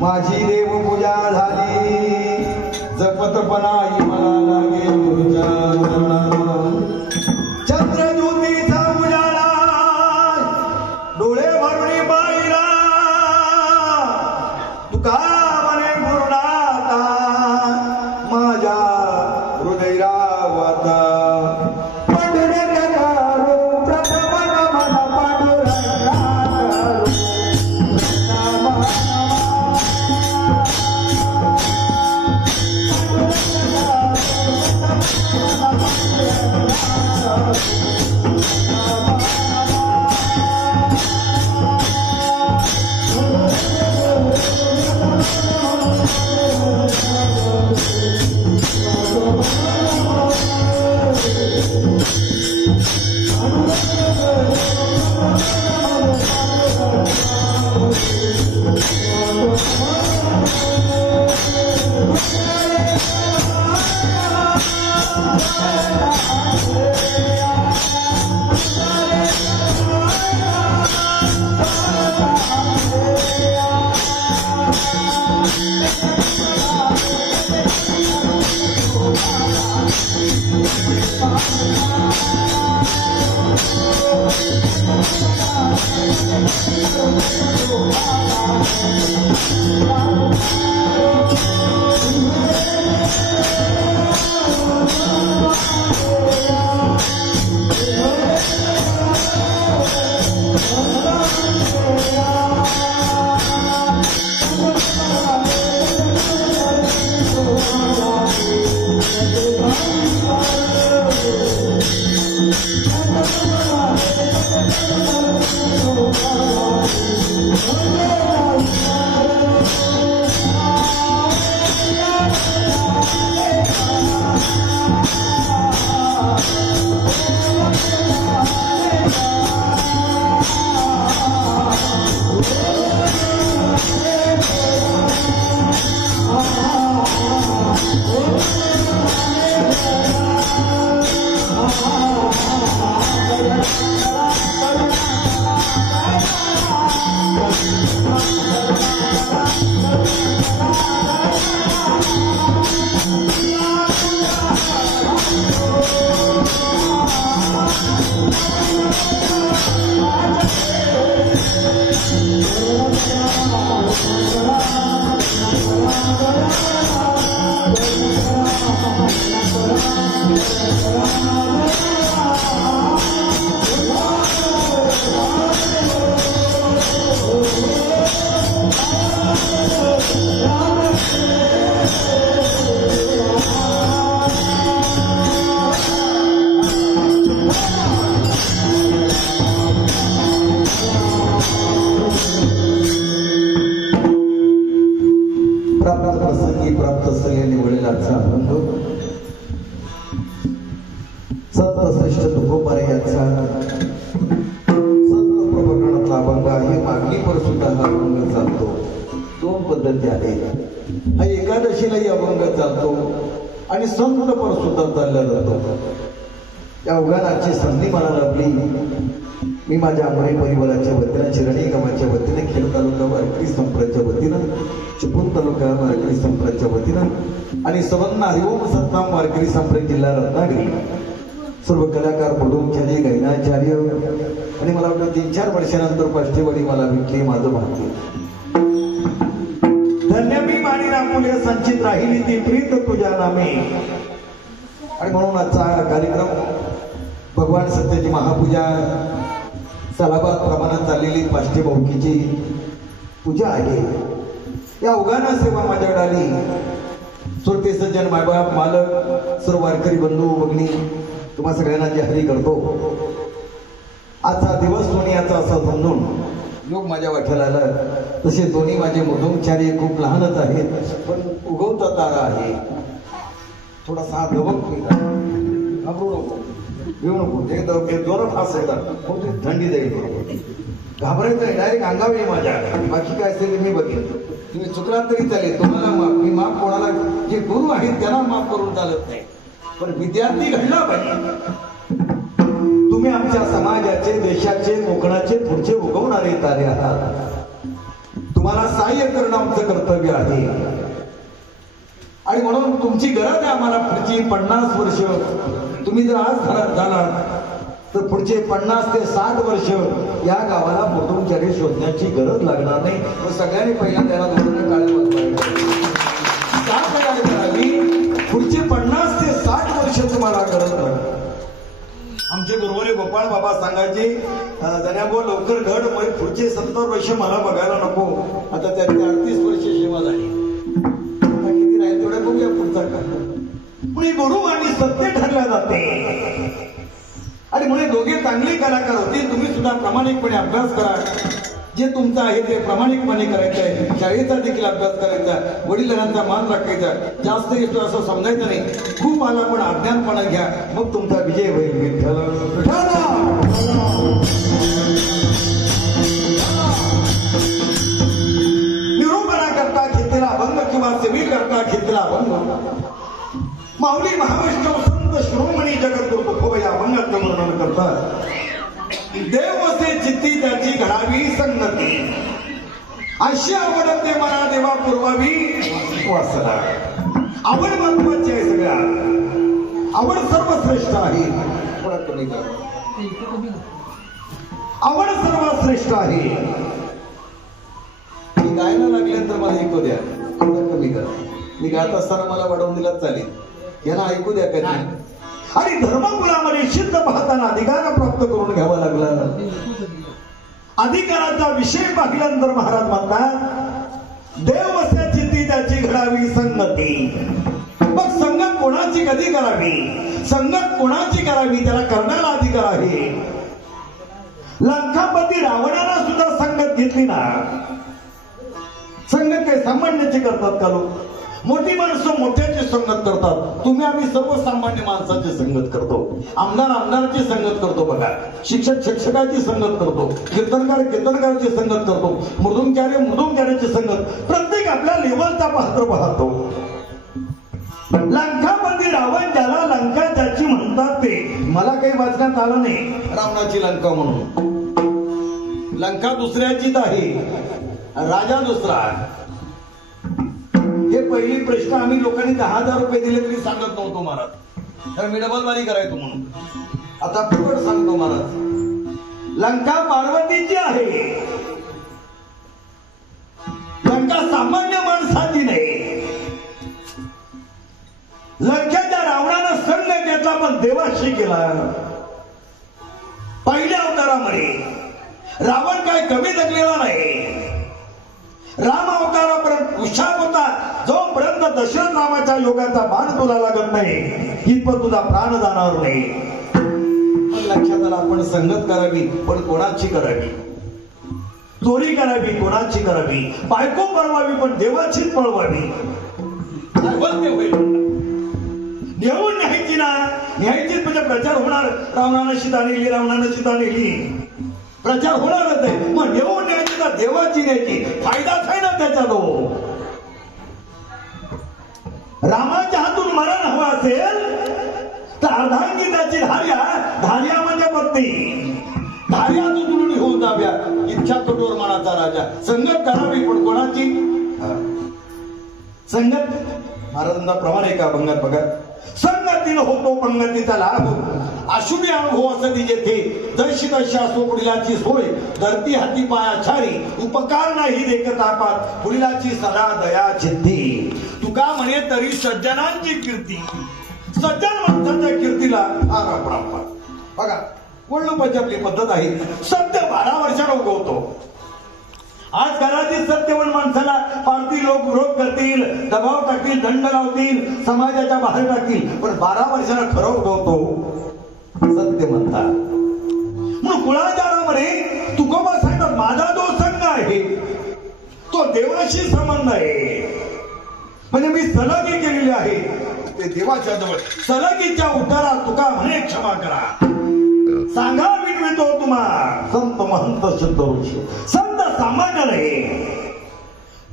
माझी देव पूजा झाली जपतपणाई मला लागे गावाता प्राप्त असलेले वडिलांचा अभंग संत श्रेष्ठ तुकोबारे यांचा संत प्रकरणातला अभंग आहे. मागणीवर सुद्धा हा अभंग चालतो. दोन पद्धती आहेत. हा एकादशीलाही अभंग चालतो आणि संत पर सुद्धा चालला जातो. या उगानाची संधी मला लाभली. मी माझ्या आंबरे परिवाराच्या वतीनं, चिरणी गावाच्या वतीनं, खेड तालुका वारकरी संप्रदायाच्या वतीनं, चिपळूण तालुका वारकरी संप्रदायाच्या वतीनं आणि संबंध हरिओम सत्ताम वारकरी संप्रदाय जिल्हा रत्नागिरी सर्व कलाकार, पटुचार्य, गायनाचार्य आणि मला वाटतं 3-4 वर्षानंतर पाष्टेवाडी मला भेटली. माझं भाग्य धन्य मी माणी रामुले संचित राहिली ती प्रीत तुझ्या नामे. आणि म्हणून आजचा कार्यक्रम भगवान सत्याची महापूजा सालाबाद प्रमाणात चाललेली पाष्टे भाऊकीची पूजा आहे. या उगाना सेवा माझ्याकडे आली. सुरते सज्जन, मायबाप, मालक, सर्व वारकरी बंधू भगिनी, तुम्हा सगळ्यांना जे हरी करतो. आजचा दिवस सोनियाचा असा समजून योग माझ्या वाट्याला आला. तसे दोन्ही माझे मुदुमचारी खूप लहानच आहेत, पण उगवता तारा आहे. थोडासा हा दबक घाबरू नको, येऊ नको. ते जोरात फास येतात, खूप थंडी जाईल. घाबरायचं नाही, डायरेक्ट अंगावर ये माझ्या. बाकी काय असेल मी बघेन. तुम्ही चुकलात तरी चालेल, तुम्हाला माफ. मी माफ कोणाला, जे गुरु आहेत त्यांना माफ करून चालत नाही, पण विद्यार्थी घडला पाहिजे. तुम्ही आमच्या समाजाचे, देशाचे, कोकणाचे पुढचे उगवणारे तारे आहात. तुम्हाला सहाय्य करणं आमचं कर्तव्य आहे. आणि म्हणून तुमची गरज आहे आम्हाला. पुढची 50 वर्ष तुम्ही जर आज झाला तर पुढचे 50 ते 60 वर्ष या गावाला मुदुमचारी शोधण्याची गरज लागणार नाही. तर सगळ्यांनी पहिला त्याला दोन काळे का तयार करावी. पुढचे 50 ते 60 वर्ष कशाची मला गरज नाही. आमचे गुरुवारी गोपाळ बाबा सांगायचे, जण्याबो लवकर घड, मग पुढचे 70 वर्ष मला बघायला नको. आता त्याची 38 वर्ष सेवा झाली, आता किती राहील तेवढ्या बघूया पुढचा का. पुढे गुरु आणि सत्य ठरल्या जाते आणि मुळे दोघे चांगले कलाकार होते. तुम्ही सुद्धा प्रामाणिकपणे अभ्यास करा. जे तुमचं आहे ते प्रामाणिकपणे करायचं आहे. शाळेचा देखील अभ्यास करायचा, वडिलांचा मान राखायचा. जास्त येतो असं समजायचं नाही. खूप आला पण अज्ञानपणा घ्या, मग तुमचा विजय होईल. निरूपणा करता घेतलेला अभंग किंवा सेवी करता घेतलेला अभंग माऊली महावैष्णव संत शिरोमणी जगद्गुरु तुकोबा या अभंगाचं वर्णन करतात. देव वसे चित्ती त्याची घडावी संगती, अशी आवडते मला देवा पुरवावी वासना. आवड महत्वाची आहे. सगळ्यात आवड सर्वश्रेष्ठ आहे. आवड सर्वश्रेष्ठ आहे. मी गायला लागल्यानंतर मला ऐकू द्या, थोडं कमी करा. मी गात असताना मला वाढवून दिलाच चालेल, यांना ऐकू द्या कधी. आणि धर्मकुलामध्ये सिद्ध पाहताना अधिकार प्राप्त करून घ्यावा लागला. अधिकाराचा विषय पाहिल्यानंतर महाराज म्हणतात, देव वसे चित्ती त्याची घडावी संगती. मग संगत कोणाची कधी करावी, संगत कोणाची करावी, त्याला करण्याला अधिकार आहे. लंकापती रावणाला सुद्धा संगत घेतली ना. संगत काही सामान्याची करतात का लोक? मोठी माणसं मोठ्याची संगत करतात. तुम्ही आम्ही सर्वसामान्य माणसाची संगत करतो. आमदार आमदाराची संगत करतो. बघा, शिक्षक शिक्षकाची संगत करतो, कीर्तनकार कीर्तनकाराची संगत करतो, मृदुंगारे मृदुंगाराची संगत. प्रत्येक आपल्या लेवलचा पात्र पाहतो. लंकापती रावण, ज्याला लंका ज्याची म्हणतात ते मला काही वाचण्यात आलं नाही. रावणाची लंका म्हणून लंका दुसऱ्याचीच आहे, राजा दुसरा. हे पहिली प्रश्न आम्ही लोकांनी 10,000 रुपये दिले तरी सांगत नव्हतो महाराज, तर मी डबलबारी करायचो म्हणून. आता फुकट सांगतो महाराज, लंका पार्वतीची आहे. लंका सामान्य माणसाची नाही. लंकेच्या रावणानं संघ घेतला पण देवाशी केला. पहिल्या अवतारामध्ये रावण काय कमी जगलेला नाही. राम अवतारापर्यंत हुशार होता. जोपर्यंत दशरथ रामाच्या योगाचा बाण तुला लागत नाही, इथपर तुझा प्राण जाणार नाही. पण लक्षात आलं, आपण संगत करावी पण कोणाची करावी, चोरी करावी कोणाची करावी, बायको पळवावी पण देवाचीच पळवावी. देऊन न्यायची ना, न्यायचीच म्हणजे प्रचार होणार. रावणानं सीता नेली, रावणानं सीता नेली, प्रचार होणारच आहे. मग देऊन न्यायची ना देवाची न्यायची, फायदाच आहे ना त्याचा. तो रामाच्या हातून मरण हवं असेल तर अर्धांगी त्याची धार्या, धार्या म्हणजे पत्नी, धार्या उचलून घेऊन जाव्या. इच्छा कठोर मनाचा राजा. संगत करावी पण कोणाची संगत? महाराजांचा प्रमाण आहे का अभंगात बघा. संगतीनं होतो पंगतीचा लाभ, अशुभी अनुभव असती जेथे, जशी तशी असो पुढीलाची सोय, धरती हाती पायाचारी, उपकार नाही देखता पात, पुढीलाची सदा दया चित्ती. तुका म्हणे तरी सज्जनांची कीर्ती, सज्जन माणसाच्या कीर्तीला फार अपराध. बघा, वळणुपाची आपली पद्धत आहे. सत्य 12 वर्षाला उगवतो. आज घरातील सत्यवान माणसाला पार्टी लोक विरोध करतील, दबाव टाकतील, दंड लावतील, समाजाच्या बाहेर टाकतील, पण 12 वर्षाला खरं उगवतो सत्य म्हणतात. म्हणून कुळाचारामध्ये तुकोबा सांगतात, माझा जो संघ आहे तो देवाशी संबंध आहे. म्हणजे मी सलगी केलेली आहे ते देवाच्या जवळ. सलगीच्या उत्तरात तुका म्हणे क्षमा करा, सांगा विनवितो तुम्हा संत महंत सिद्ध ऋषी. संत सामान्य नाही.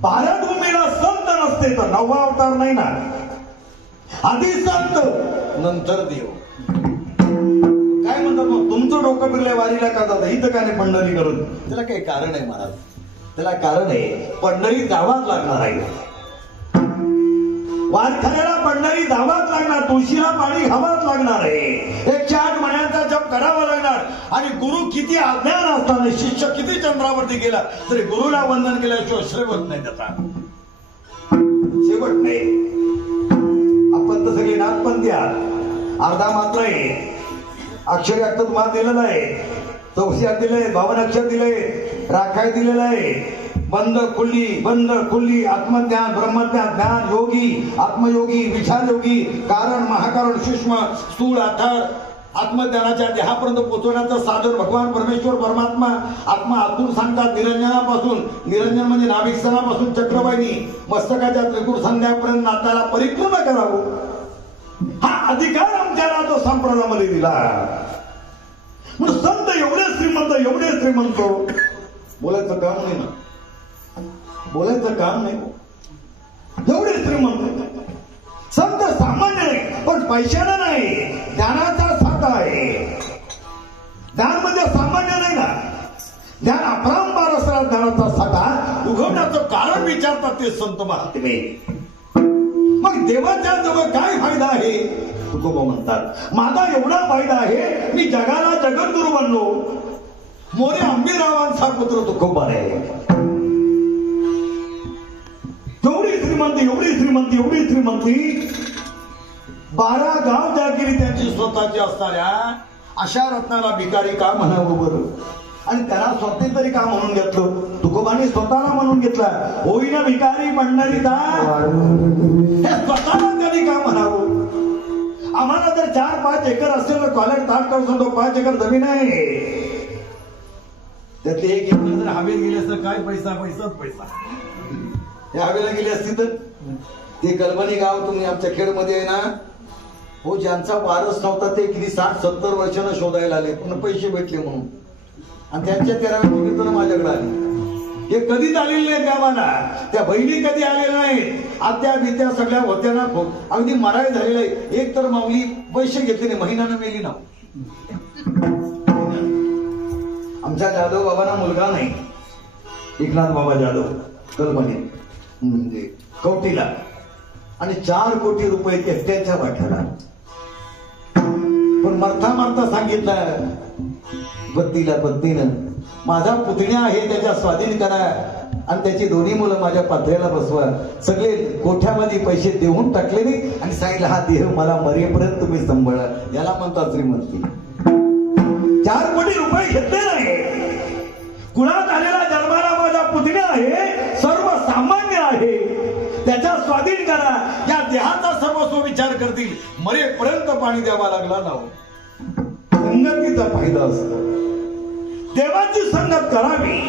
भारतभूमीला संत नसते तर 9वा अवतार नाही ना. आधी संत नंतर देव. काय म्हणतात मग, तुमचं डोकं बिरलंय वारीला का जाता, इथं काय नाही पंढरी करून? त्याला काही कारण आहे महाराज, त्याला कारण आहे. पंढरी जावाच लागणार आहे. वारकऱ्याला पंढरी जावाच लागणार, तुळशीला पाणी घावाच लागणार आहे. 108 महिन्यांचा जप करावा लागणार. आणि गुरु किती अज्ञान असताना, शिष्य किती चंद्रावरती गेला तरी गुरुला वंदन केल्याशिवाय शेवट नाही त्याचा, शेवट नाही. आपण तर सगळे नाथपंथी आहात. अर्धा मात्र आहे, अक्षरी अक्षर मान दिलेलं आहे, चौशी दिलंय, 52 अक्षर दिलंय, राखाय दिलेलं आहे, बंद खुल्ली आत्मज्ञान ब्रह्मज्ञान ज्ञान योगी आत्मयोगी विचार योगी कारण महाकारण सूक्ष्म स्थूल आधार आत्मज्ञानाच्या देहापर्यंत पोहोचवण्याचं साधन भगवान परमेश्वर परमात्मा आत्मा आतून सांगतात. निरंजन म्हणजे नाभिकस्थानापासून चक्रवाहिनी मस्तकाच्या त्रिकूट संध्यापर्यंत नाताला परिपूर्ण करावं, हा अधिकार आमच्याला तो संप्रदायामध्ये दिला. म्हणून संत एवढे श्रीमंत बोलायचं काम नाही ना, बोलायचं काम नाही, एवढे श्रीमंत संत सामान्य नाही, पण पैशाला नाही, ज्ञानाचा साठा आहे. ज्ञान म्हणजे सामान्य नाही ना, ज्ञान अपरंपार असणारा ज्ञानाचा साठा उगवण्याचं कारण विचारतात ते संत महात्मे. मग देवाच्या जवळ काय फायदा आहे? तुकोबा म्हणतात माझा एवढा फायदा आहे, मी जगाला जगद्गुरु बनलो. मोरे अंबीरावांचा पुत्र तुकोबा आहे. एवढी श्रीमंती 12 गाव जागिरी त्यांची स्वतःची असणाऱ्या अशा रत्नाला भिकारी का म्हणावं बरं? आणि त्याला स्वतः तरी का म्हणून घेतलं? तुकोबाने स्वतःला म्हणून घेतला. होईना भिकारी पंढरीचा हे स्वतःला तरी का म्हणावं? आम्हाला जर 4-5 एकर असेल तर कॉलेज ताट करू शकतो. 5 एकर जमीन आहे, त्यातले 1 एकर जर हवेत गेले असतं काय पैसाच पैसा. या हवेला गेली असती तर ते कलबनी गाव तुम्ही आमच्या खेडमध्ये आहे ना, हो ज्यांचा वारस नव्हता ते किती 60-70 वर्षानं शोधायला आले, पण पैसे भेटले म्हणून, आणि त्यांच्या 13व्या निमित्तानं माझ्याकडे आले. हे कधीच आलेले नाही गावाला, त्या बहिणी कधी आलेल्या नाहीत, आत्या बित्या सगळ्या होत्या ना, अगदी मराय झालेला आहे. एक तर माऊली पैसे घेतले नाही, महिन्यानं मेली ना. आमच्या जाधव बाबांना मुलगा नाही, एकनाथ बाबा जाधव कलबनी म्हणजे कवटीला, आणि 4 कोटी रुपये एकट्याच्या वाट्याला. पण मरता सांगितलं पत्नीनं माझा पुतण्या आहे त्याच्या स्वाधीन करा, आणि त्याची 2 मुलं माझ्या पात्र्याला बसवा. सगळे कोठ्यामध्ये पैसे देऊन टाकले नाही, आणि सांगितलं हा देह मला मरेपर्यंत तुम्ही सांभाळा. याला म्हणतात श्रीमंती. 4 कोटी रुपये घेतले नाही. कुळात आलेला जन्माला माझा पुतण्या आहे, सर्वसामान्य आहे, त्याच्या स्वाधीन करा. या देहाचा सर्वस्व विचार करतील, मरेपर्यंत पाणी द्यावा लागला ना. संगतीचा फायदा असतो. देवाची संगत करावी,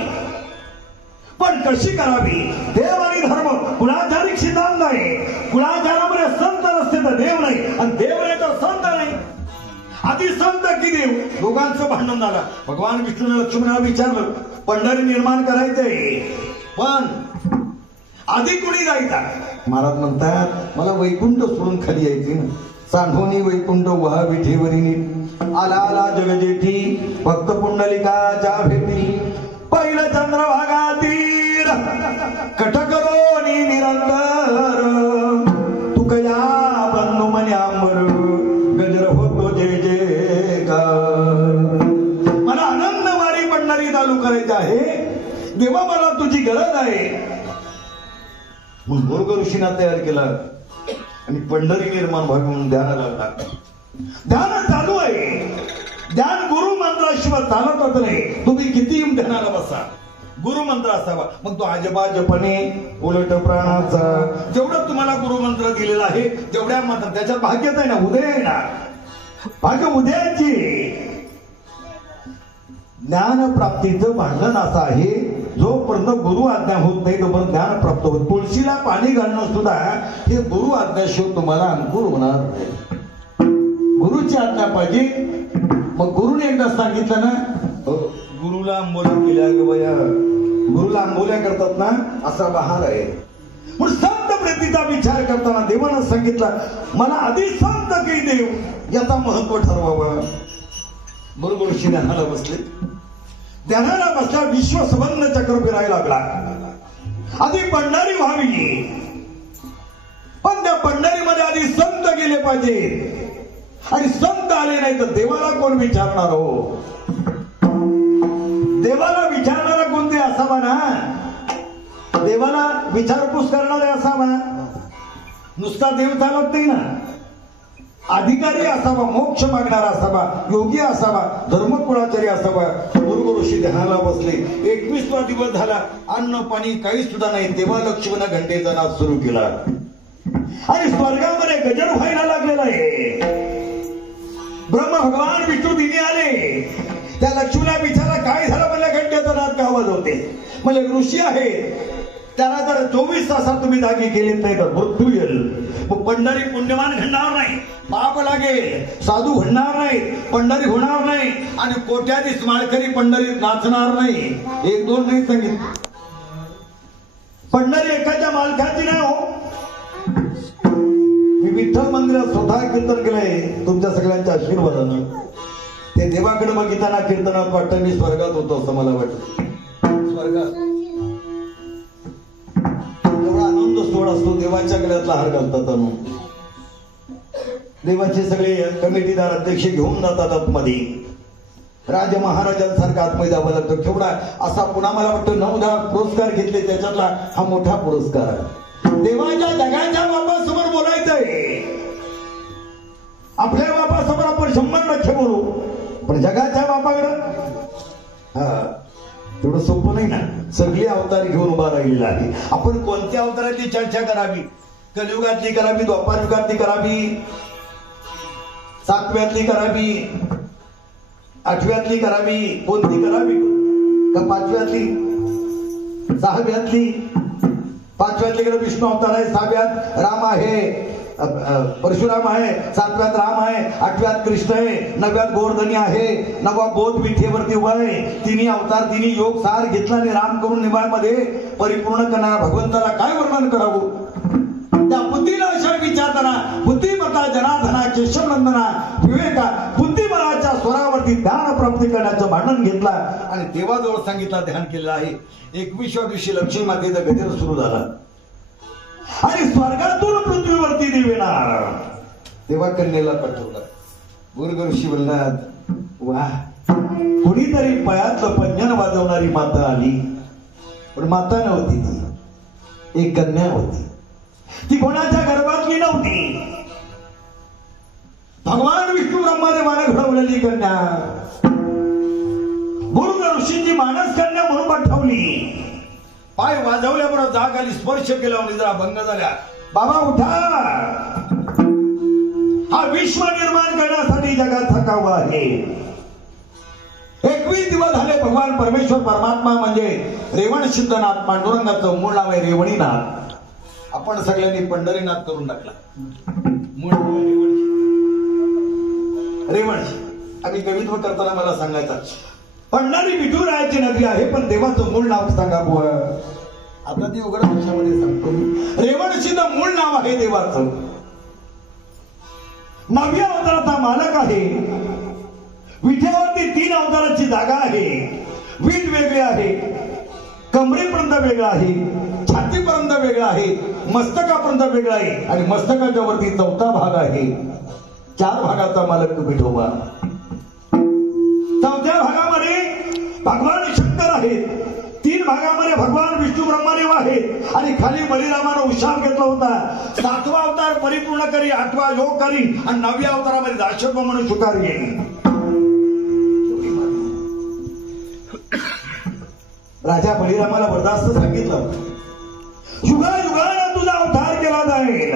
पण कशी करावी? देव आणि धर्म कुळाचारिक सिद्धांत आहे. कुळाचारामध्ये संत नसते तर देव नाही, आणि देव नाही तर संत नाही. आधी संत की देव दोघांचं भांडण झालं. भगवान विष्णूने लक्ष्मणाला विचारलं पंढरी निर्माण करायचंय, पण आधी कुणी जायचा? महाराज म्हणतात मला वैकुंठ सोडून खाली यायची ना. सांढोनी वैकुंठ वहा विठेवरीने आला जगजेठी भक्त पुंडलिकाच्या भेटी. पहिलं चंद्रभागातील कटकरोनी निरंतर तुकया बंधू मन्यांवर गजर होतो जय जयकार. मला आनंदवारी पंढरी चालू करायची आहे, देवा मला तुझी गरज आहे. म्हणून बोरगर ऋषीना तयार केला, आणि पंढरी निर्माण व्हावी म्हणून ध्यान लागला. ध्यान चालू आहे. ध्यान गुरु मंत्राशिवाय चालतच नाही. तुम्ही किती ध्यानाला बसा, गुरु मंत्र असावा. मग तो आजोबा जपणे उलट प्राणाचा, जेवढं तुम्हाला गुरु मंत्र दिलेला आहे तेवढ्या मंत्र त्याच्यात भाग्यच आहे ना, उदय येणार, भाग्य उदयाची. ज्ञान प्राप्तीचं भांडण असं आहे, जोपर्यंत गुरु आज्ञा होत नाही तोपर्यंत ज्ञान प्राप्त होत. तुळशीला पाणी घालणं सुद्धा हे गुरु आज्ञाशिवाय तुम्हाला अनुकूल होणार नाही. गुरुची आज्ञा पाहिजे. मग गुरुने एकदा सांगितलं ना, गुरुला आंबोल्या केल्या ग बया, गुरुला आंबोल्या करतात ना, असा बहार आहे. म्हणून संत प्रीतीचा विचार करताना देवानं सांगितलं मला आधी संत की देव याचा महत्व ठरवावं. बरोबर ऋषी ध्यानाला बसले. ध्यानाला बसला, विश्वसंबंध चक्र फिरायला लागला. आधी पंढरी व्हावी, पण त्या पंढरीमध्ये आधी संत गेले पाहिजे, आणि संत आले नाही तर देवाला कोण विचारणार हो? देवाला विचारणारा कोणते असावा ना, देवाला विचारपूस करणारे असावा. नुसता देव चालत नाही ना. अधिकारी असावा, मोक्ष मागणारा असावा, योगी असावा, धर्मकुळाचारी असावा. गुरु ऋषी ध्यानाला बसले. 21वा दिवस झाला, अन्न पाणी काही सुद्धा नाही. तेव्हा लक्ष्मण घंटेचा नाद सुरू केला आणि स्वर्गामध्ये गजर व्हायला लागलेला आहे. ब्रह्म भगवान विष्णू दिनी आले. त्या लक्ष्मणा विचारला काय झालं, मला घंटेचा नाद का आवाज होते. म्हणजे ऋषी आहे, त्याला जर 24 तासात तुम्ही जागी केलेत नाही तर मृत्यू येईल. मग पंढरी पुण्यवान घडणार नाही, पाप लागेल. साधू घडणार नाही, पंढरी होणार नाही. आणि कोट्याधीश माळकरी पंढरीत नाचणार नाही. 1-2 नाही सांगितलं. पंढरी एखाद्या मालकाची नाही हो. मी विठ्ठल मंदिरात स्वतः कीर्तन केलंय तुमच्या सगळ्यांच्या आशीर्वादानं. ते देवाकडे बघिताना कीर्तनात वाटतं मी स्वर्गात होतो असं मला वाटतं. स्वर्गात एवढा आनंद सोहळा असतो. देवाच्या गळ्यातला हार घालतात आणून. देवाचे सगळे कमिटीदार अध्यक्ष घेऊन जातात आतमध्ये. राज महाराजांसारखा आतमध्ये जावं लागतं. केवढा असा पुन्हा मला वाटतं 9-10 पुरस्कार घेतले, त्याच्यातला हा मोठा पुरस्कार आहे. देवाच्या जगाच्या बापासमोर बोलायचंय. आपल्या बापासमोर आपण 100% बोलू, पण जगाच्या बापाकडं तेवढं सोपं नाही ना. सगळी अवतारी घेऊन उभा राहिलेला आहे. आपण कोणत्या अवताराची चर्चा करावी? कलियुगातली करावी, द्वापारयुगातली करावी, 7व्यातली करावी, 8व्यातली करावी, कोणती करावी? का 5व्यातली, 6व्यातली? 5व्यातलीकडे विष्णू अवतार आहे, 6व्यात राम आहे, परशुराम आहे, 7व्यात राम आहे, 8व्यात कृष्ण आहे, 9व्यात गोवर्धनी आहे, 9वा बोध विठेवरती उभा आहे. तिन्ही अवतार, तिन्ही योग सार घेतला आणि राम करून निमाळमध्ये परिपूर्ण करणारा भगवंताला काय वर्णन करावं? त्या बुद्धीला अशा विचारताना बुद्धिमत्ता जनार्दना केशवनंदना विवेका बुद्धिबळाच्या स्वरावरती ध्यान प्राप्ती करण्याचं भांडण घेतला आणि देवाजवळ सांगितला ध्यान केलेलं आहे. 21व्या दिवशी लक्ष्मी मातेचा गजर सुरू झाला आणि स्वर्गातून पृथ्वीवरती देव येणार. देवा कन्येला पाठवला. गुरु ऋषी बोलणार वा, कुणीतरी पयातलं पंजन वाजवणारी माता आली. पण माता नव्हती, ती एक कन्या होती. ती कोणाच्या गर्भातली नव्हती. भगवान विष्णू ब्रह्मदेवाने घडवलेली कन्या. गुरु ऋषींची मानस कन्या म्हणून पाठवली. पाय वाजवल्याबरोबर जाग आली, स्पर्श केला म्हणजे जरा भंग झाल्या. बाबा उठा, हा विश्व निर्माण करण्यासाठी जगात थकावा आहे. 21 दिवस झाले भगवान परमेश्वर परमात्मा म्हणजे रेवण सिद्धनाथ, पांडुरंगाचं मूळ नाव आहे रेवणीनाथ. आपण सगळ्यांनी पंढरीनाथ करून टाकला. मूळ रेवणशी. आम्ही कवित्व करताना मला सांगायचा पंढरी विठुरायाची नदी आहे, पण देवाचं मूळ नाव सांगा बुवा. आता ती उघड भाषामध्ये सांगतो. रेवणसिद्ध मूळ नाव आहे देवाचं. 9व्या अवताराचा मालक आहे. विठेवरती 3 अवताराची जागा आहे. वीट वेगळे आहे, कमरेपर्यंत वेगळं आहे, छातीपर्यंत वेगळं आहे, मस्तकापर्यंत वेगळं आहे आणि मस्तकाच्या वरती 4था भाग आहे. 4 भागाचा मालक विठोबा. 4थ्या भागामध्ये भगवान शंकर आहेत. 3 भागामध्ये भगवान विष्णू ब्रह्मदेव आहेत आणि खाली बलिरामानं उशाप घेतला होता. 7वा अवतार परिपूर्ण करी, 8वा योग करी आणि 9व्या अवतारामध्ये दाशत्व म्हणून शुकारी येईल. राजा बलिरामाला बर्दास्त सांगितलं, युगायुगानं तुझा अवतार केला जाईल.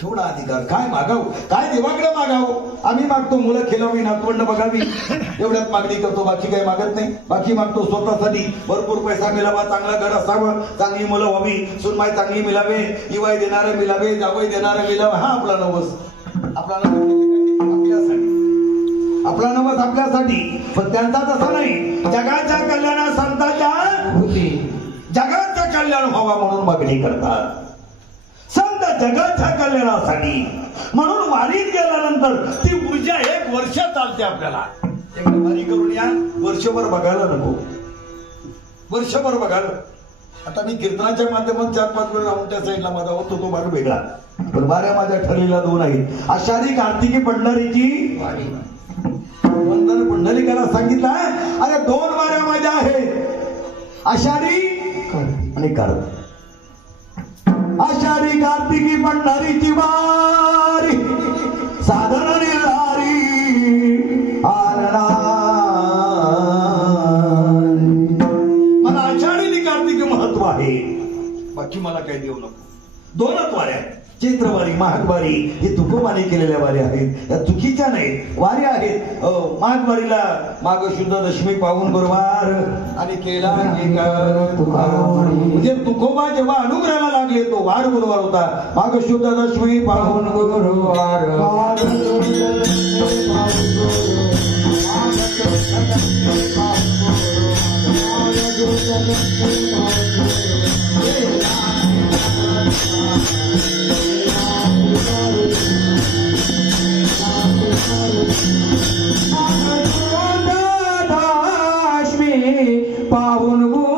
थोडा अधिकार काय मागाव, काय देवाकडे मागाव. आम्ही मागतो मुलं खेळावी, नातवंड बघावी, एवढ्यात मागणी करतो, बाकी काही मागत नाही. बाकी मागतो स्वतःसाठी भरपूर पैसा मिळावा, चांगला घर असावं, चांगली मुलं व्हावी, सुनबाई चांगली मिळावे, इवाय देणारे मिळावे, जावई देणारे मिळावे. हा आपला नवस, आपला आपल्यासाठी, आपला नवस आपल्यासाठी. पण त्यांचा तसा नाही. जगाच्या कल्याणा संतांच्या होती, जगाचं कल्याण व्हावा म्हणून मागणी करतात. संत जगाच्या कल्याणासाठी म्हणून वारीत गेल्यानंतर ती ऊर्जा 1 वर्ष चालते. आपल्याला एकदा वारी करून या, वर्षभर बघायला नको, वर्षभर बघायला. आता मी कीर्तनाच्या माध्यमात 4-5 वेळ राहून त्या साईडला माझा होतो, तो भाग वेगळा. पण वाऱ्या माझ्या ठरलेल्या 2 आहेत. आषाढी कार्तिकी पंढरीची वारी. वंदन पुंडलिकाला सांगितलं, अरे 2 वाऱ्या माझ्या आहेत, आषाढी आणि कार्तिक. आषाढी कार्तिकी पंढरीची वारी चैत्रवारी महागवारी ही तुकोबाने केलेल्या वारी आहेत, या चुकीच्या नाहीत, वारी आहेत. महागवारीला माघ शुद्ध दशमी पाहून गुरुवार आणि केला म्हणजे तुकोबा जेव्हा अनुग्रहाला लागले तो वार गुरुवार होता. माघ शुद्ध दशमी पाहून गुरुवार पाहुन गुरु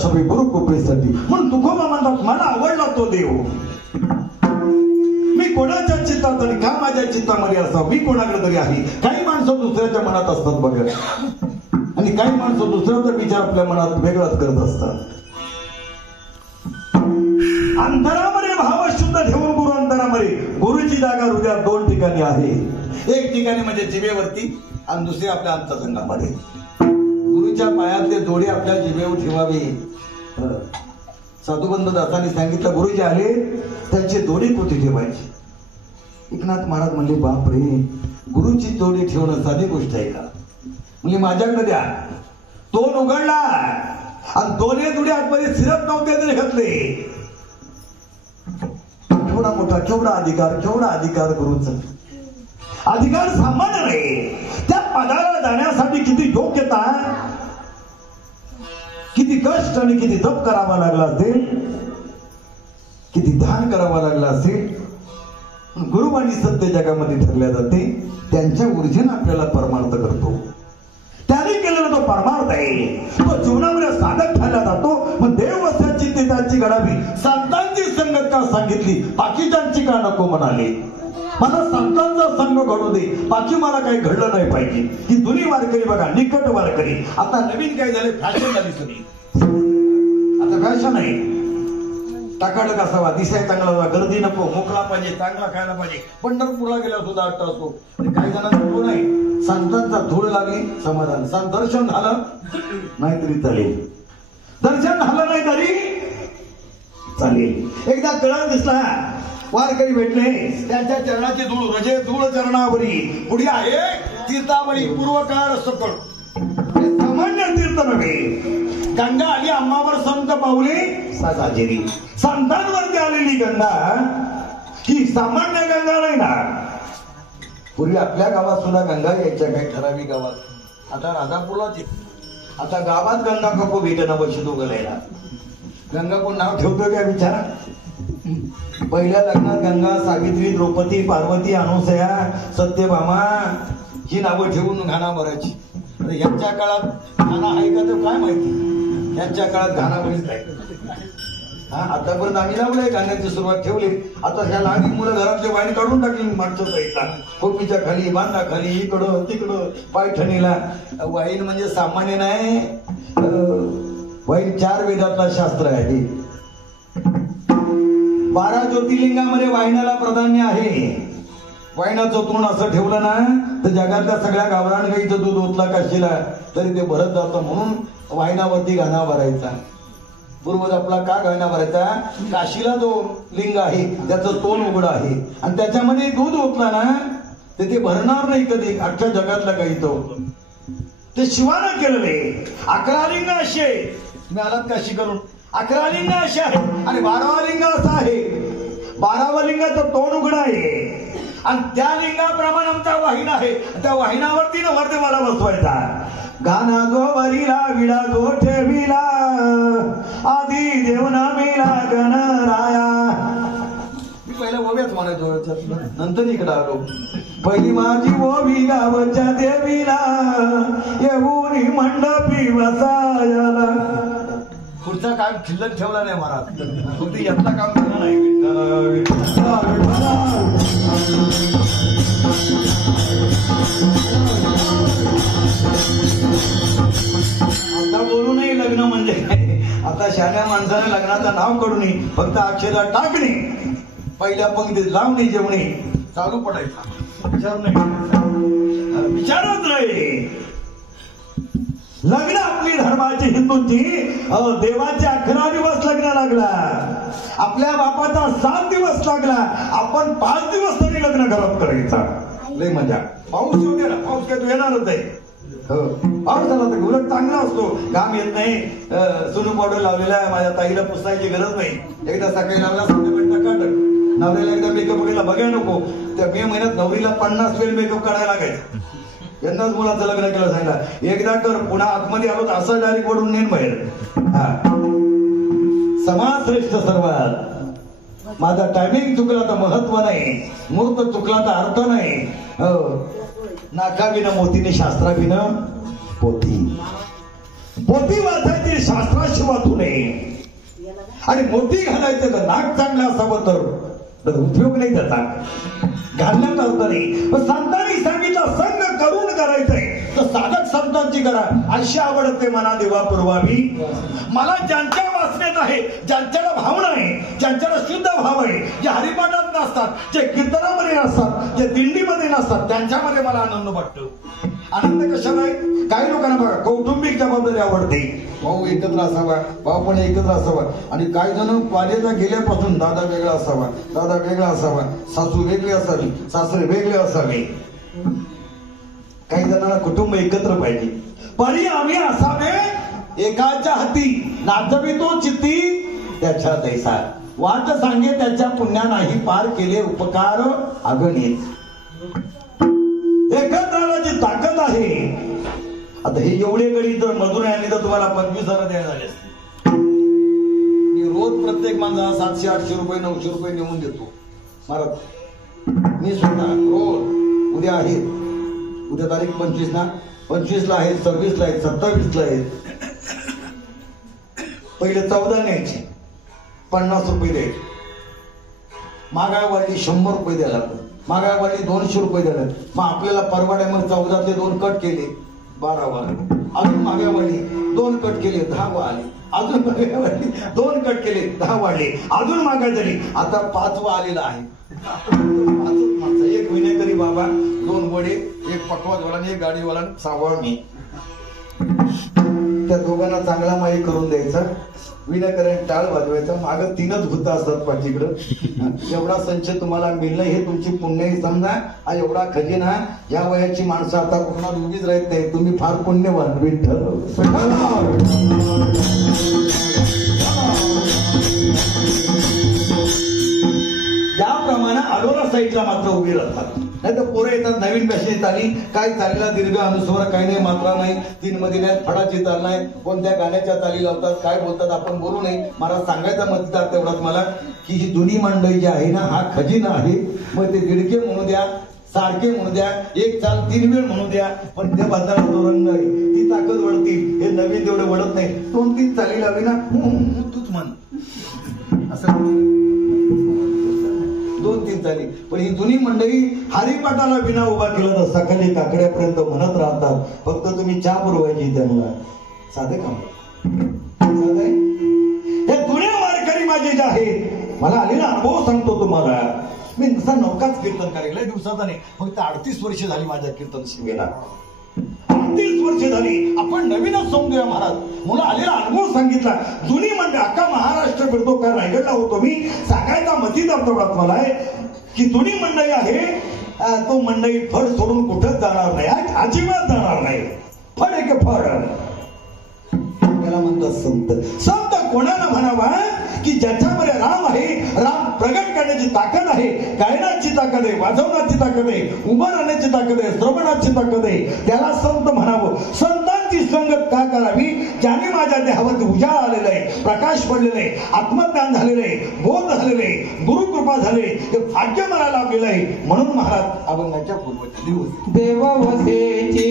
सगळी गुरु कृपेसाठी म्हणून तुकोबा म्हणतात मला आवडला तो देव. मी कोणाच्या चित्तात आणि का माझ्या चित्तामध्ये असावं, मी कोणाकडे तरी आहे. काही माणसं दुसऱ्याच्या मनात असतात बघा, आणि काही माणसं दुसऱ्याचा विचार आपल्या मनात वेगळाच करत असतात. अंतरामध्ये भाव शुद्ध ठेवून गुरु अंतरामध्ये, गुरुची जागा हृदयात दोन ठिकाणी आहे. एक ठिकाणी म्हणजे जिभेवरती आणि दुसरी आपल्या अंतरंगामध्ये. गुरुच्या पायातले जोडे आपल्या जिभेवर ठेवावे. साधुबंध दासांनी सांगितलं गुरुजी आले त्यांचे दोडे कोठे ठेवायचे. एकनाथ महाराज म्हणले बाप रे, गुरुची दोडे ठेवणं साधी गोष्ट आहे का? म्हणजे माझ्याकडे द्या. तोंड उघडला आणि दोन्ही दुडे आतमध्ये शिरत नव्हते तरी घातले. केवढा मोठा, केवढा अधिकार गुरुचा. अधिकार सामान्य नाही. त्या पदाला जाण्यासाठी किती योग्यता, किती कष्ट आणि किती जप करावा लागला असेल, किती ध्यान करावा लागला असेल. गुरुवाणी सत्य जगामध्ये ठरल्या जाते. त्यांच्या ऊर्जेने आपल्याला परमार्थ करतो. त्याने केलेला तो परमार्थ आहे, तो जीवनामध्ये साधक ठरला जातो. मग देव वस्त्राची ते त्याची घडावी. संतांची संगत का सांगितली, बाकीच्यांची का नको म्हणाले. मला संतांचा संघ घडू दे, बाकी मला काही घडलं नाही पाहिजे. ही जुनी वारकरी बघा, निकट वारकरी. आता नवीन काय झाले, फॅशन झाली सगळी. आता फॅशन आहे टाकाटक असावा, दिसाय चांगला हवा, गर्दी नको, मोकळा पाहिजे, चांगला खायला पाहिजे. पंढरपूरला गेला सुद्धा आठ असतो. काही जणांना तो नाही, संतांचा धूळ लागली समाधान. दर्शन झालं नाहीतरी चालेल, दर्शन झालं नाही तरी चालेल. एकदा कळण दिसला, वारकरी भेटले, त्यांच्या चरणाची धूळ म्हणजे धूळ चरणावरी, पुढे आहे तीर्थावरी, पूर्वकाळ सकळ. सामान्य तीर्थ नव्हे. गंगा आली अम्मावर संत पावले साजेरी. संतांवरती आलेली गंगा ही सामान्य गंगा नाही ना. पूर्वी आपल्या गावात सुद्धा गंगा यायच्या काही ठराविक गावात. आता राजापूरलाच, आता गावात गंगा नको भेटणं वर्ष तो गेला. गंगा कोण नाव ठेवतो त्या विचारा. पहिल्या लग्नात गंगा, सावित्री, द्रौपदी, पार्वती, अनुसया, सत्यभामा ही नावं ठेवून घाणा भरायची. यांच्या काळात घाणा आहे का तर काय माहिती. यांच्या काळात घाणा भरीत आहे. आतापर्यंत आम्ही लावलंय गाण्याची सुरुवात ठेवली. आता ह्या लहान मुलं घरातले वाईन काढून टाकली मागच्या साईडला, खोपीच्या खाली, बांधा खाली, इकडं तिकडं पैठणीला. वाईन म्हणजे सामान्य नाही, वाईन 4 वेदातला शास्त्र आहे. 12 ज्योतिर्लिंगामध्ये वाईनाला प्राधान्य आहे. वाईनाचं तोंड असं ठेवलं ना तर जगातल्या सगळ्या गावरान गाईचं दूध ओतला काशीला तरी ते भरत जातं. म्हणून वाईनावरती गाणा भरायचा. पूर्वज आपला का गायना भरायचा? काशीला जो लिंग आहे त्याचं तोंड उघड आहे आणि त्याच्यामध्ये दूध ओतला ना ते भरणार नाही कधी. अख्ख्या जगातला काही तो ते शिवानं केलेले 11 लिंग असे. तुम्ही आलात काशी करून 11 लिंग असे आहे आणि 12वा लिंग असा आहे. 12वा लिंगाचं तोंड उघड आहे आणि त्या लिंगाप्रमाणे आमचा वाहिना आहे. त्या वाहिनावरती नवरदेवाला बसवायचा. गाना जो वरीला विडा जो ठेविला आधी देवनामीला गणराया. मी पहिला ओव्याच म्हणायचो नंतर इकडे आलो. पहिली माझी ओवी गावच्या देवीला येऊनी मंडपी वसायला. पुढचा काम शिल्लक ठेवला नाही महाराज. फक्त यातला काम केलं नाही. आता बोलू नये लग्न म्हणजे काय. आता शहाण्या माणसाने लग्नाचं नाव काढू नये. फक्त अक्षरा टाकणे पहिल्या पंक्तीत लावणे जेवणे चालू पडायचा. विचारत नाही. लग्न आपली धर्माची हिंदूंची देवाचे 11 दिवस लग्न लागला. आपल्या बापाचा 7 दिवस लागला. आपण 5 दिवस तरी लग्न घरात करायचा. लय मजा. पाऊस येऊ दे ना. पाऊस काय तू येणारच आहे. पाऊस झाला तर उलट चांगला असतो. घाम येत नाही. सुनू पावडर लावलेला आहे. माझ्या ताईला पुसायची गरज नाही. एकदा सकाळी लावला संध्याकाळी टाकाटक. नवऱ्याला एकदा मेकअप वगैरे बघायला नको. त्या मे महिन्यात नवरीला 50 वेळ मेकअप काढायला लागायचं. यंदाच मुलाचं लग्न केलं सांगितलं. एकदा कर पुन्हा आतमध्ये आलो तर असं डायरेक्ट ओढून नेन बाहेर. समाज श्रेष्ठ सर्वात. माझा टायमिंग चुकला तर महत्व नाही. मुहूर्त चुकला तर अर्थ नाही. नाकाविनं मोतीने शास्त्राविनं पोथी. पोथी वाचायची शास्त्राशी वाचू नये. आणि मोती घालायचं तर नाक चांगलं असावं तर उपयोग नाही त्याचा. घालण्यात अर्थ नाही. पण संतांनी सांगितलं संग करून करायचंय तर साधक संतांची करा. अशी आवडते मना देवा पुरवावी. मला ज्यांच्या वाचण्यात आहे, ज्यांच्याला भावना आहे, ज्यांच्याला शुद्ध भाव आहे, जे हरिपाठात नसतात, जे कीर्तनामध्ये नसतात, जे दिंडीमध्ये नसतात, त्यांच्यामध्ये मला आनंद वाटतो. आनंद कशाला आहे? काही लोकांना बघा कौटुंबिक जबाबदारी आवडते. भाऊ एकत्र असावा, भाऊ पण एकत्र असावा. आणि काही जण कॉलेजला गेल्यापासून दादा वेगळा असावा, दादा वेगळा असावा, सासू वेगळी असावी, सासरे वेगळे असावे. काही जणांना कुटुंब एकत्र पाहिजे. परी आम्ही असावे एकाच्या हाती. नाचवी तो चित्ती त्याच्या दैसा. वाट सांगे त्याच्या पुण्या नाही पार केले उपकार अगणित. एकत्राची ताकद आहे. आता हे एवढे गणित जर मधुर यांनी तर तुम्हाला 25,000 द्यायला झाले असते. मी रोज प्रत्येक माणसाला 700-800 रुपये 900 रुपये नेऊन देतो महाराज. मी स्वतः रोज. उद्या आहे, उद्या तारीख 25 ना. 25 ला आहेत, 26 ला आहेत, 27 ला आहेत. पहिले 14 न्यायचे, 50 रुपये द्यायचे. महागाई वाढली 100 रुपये द्यायला. महागाई वाढली 200 रुपये द्यायला. मग आपल्याला परवडाय. मग 14 ते 2 कट केले 12 वाले. अजून महागाई वाढली 2 कट केले 10 वाले. अजून महागाई वाढली 2 कट केले 10 वाढले. अजून महागाई झाली. आता 5वा आलेला आहे. 5च माणसं. एक विनेकरी बाबा, 2 वडे, एक पकवाजवाला आणि एक गाडीवाला, 6वा मी. त्या दोघांना चांगला माई करून द्यायचा. विनाकारण टाळ वाजवायचा. मागं 3च भूत असतात पाठीकडं. एवढा संच तुम्हाला मिळणं हे तुमची पुण्यही समजा. हा एवढा खजिना. या वयाची माणसं आता कोणाला उभीच राहत नाही. तुम्ही फार पुण्यवान. विठ्ठल याप्रमाणे अलोरा साईडला मात्र उभी राहतात. नाही तर पोरं येतात नवीन फॅशनीत आली. काय चालीला दीर्घ अनुस्वर काही नाही, मात्रा नाही, 3 मध्ये नाही, फडाची ताल नाही. कोणत्या गाण्याच्या चाली लावतात, काय बोलतात आपण बोलू नये. मला सांगायचा मतदार तेवढाच मला की ही जुनी मंडळी जी आहे ना हा खजिना आहे. मग ते दीडके म्हणू द्या, सारखे म्हणू द्या, एक चाल 3 वेळ म्हणू द्या, पण त्या बाजारात जो रंग आहे ती ताकद वळतील. हे नवीन तेवढे वळत नाही. 2-3 चाली लावी ना तूच म्हण असं 2-3 चाली. पण ही जुनी मंडळी हरिपाठाला विना उभा केला तर सकाळी काकड्यापर्यंत म्हणत राहतात. फक्त तुम्ही चहा पुरवायची त्यांना. साधे काम साधे. हे जुने वारकरी माझे जे आहेत, मला आलेला अनुभव सांगतो तुम्हाला. मी नुसता नौकाच कीर्तन करायला दिवसाचा नाही. फक्त 38 वर्ष झाली माझ्या कीर्तन सेवेला. 32 वर्ष झाली. आपण नवीनच समजूया महाराज. मला आलेला अनुभव सांगितला. जुनी मंडळी अख्खा महाराष्ट्र फिरतो का रायगडला होतो मी. सांगायचा मतीदार मला आहे की जुनी मंडळी आहे तो मंडळी फड सोडून कुठंच जाणार नाही. अजिबात जाणार नाही. फड आहे की फड त्याला म्हणतात संत. संत कोणाला म्हणावा की ज्याच्यामध्ये राम आहे. राम प्रगट करण्याची ताकद आहे. गायनाची ताकद आहे. वाजवण्याची ताकद आहे. उभं राहण्याची ताकद आहे. श्रवणाची ताकद आहे. त्याला संत म्हणावं. संतांची संगत का करावी. ज्याने माझ्या देहावरती उजाळ आलेला आहे. प्रकाश पडलेला आहे. आत्मज्ञान झालेलं आहे. बोध झालेले आहे. गुरुकृपा झाले. हे भाग्य मला लाभलेलं आहे. म्हणून महाराज अभंगाच्या पूर्वचे दिवस देवावतेची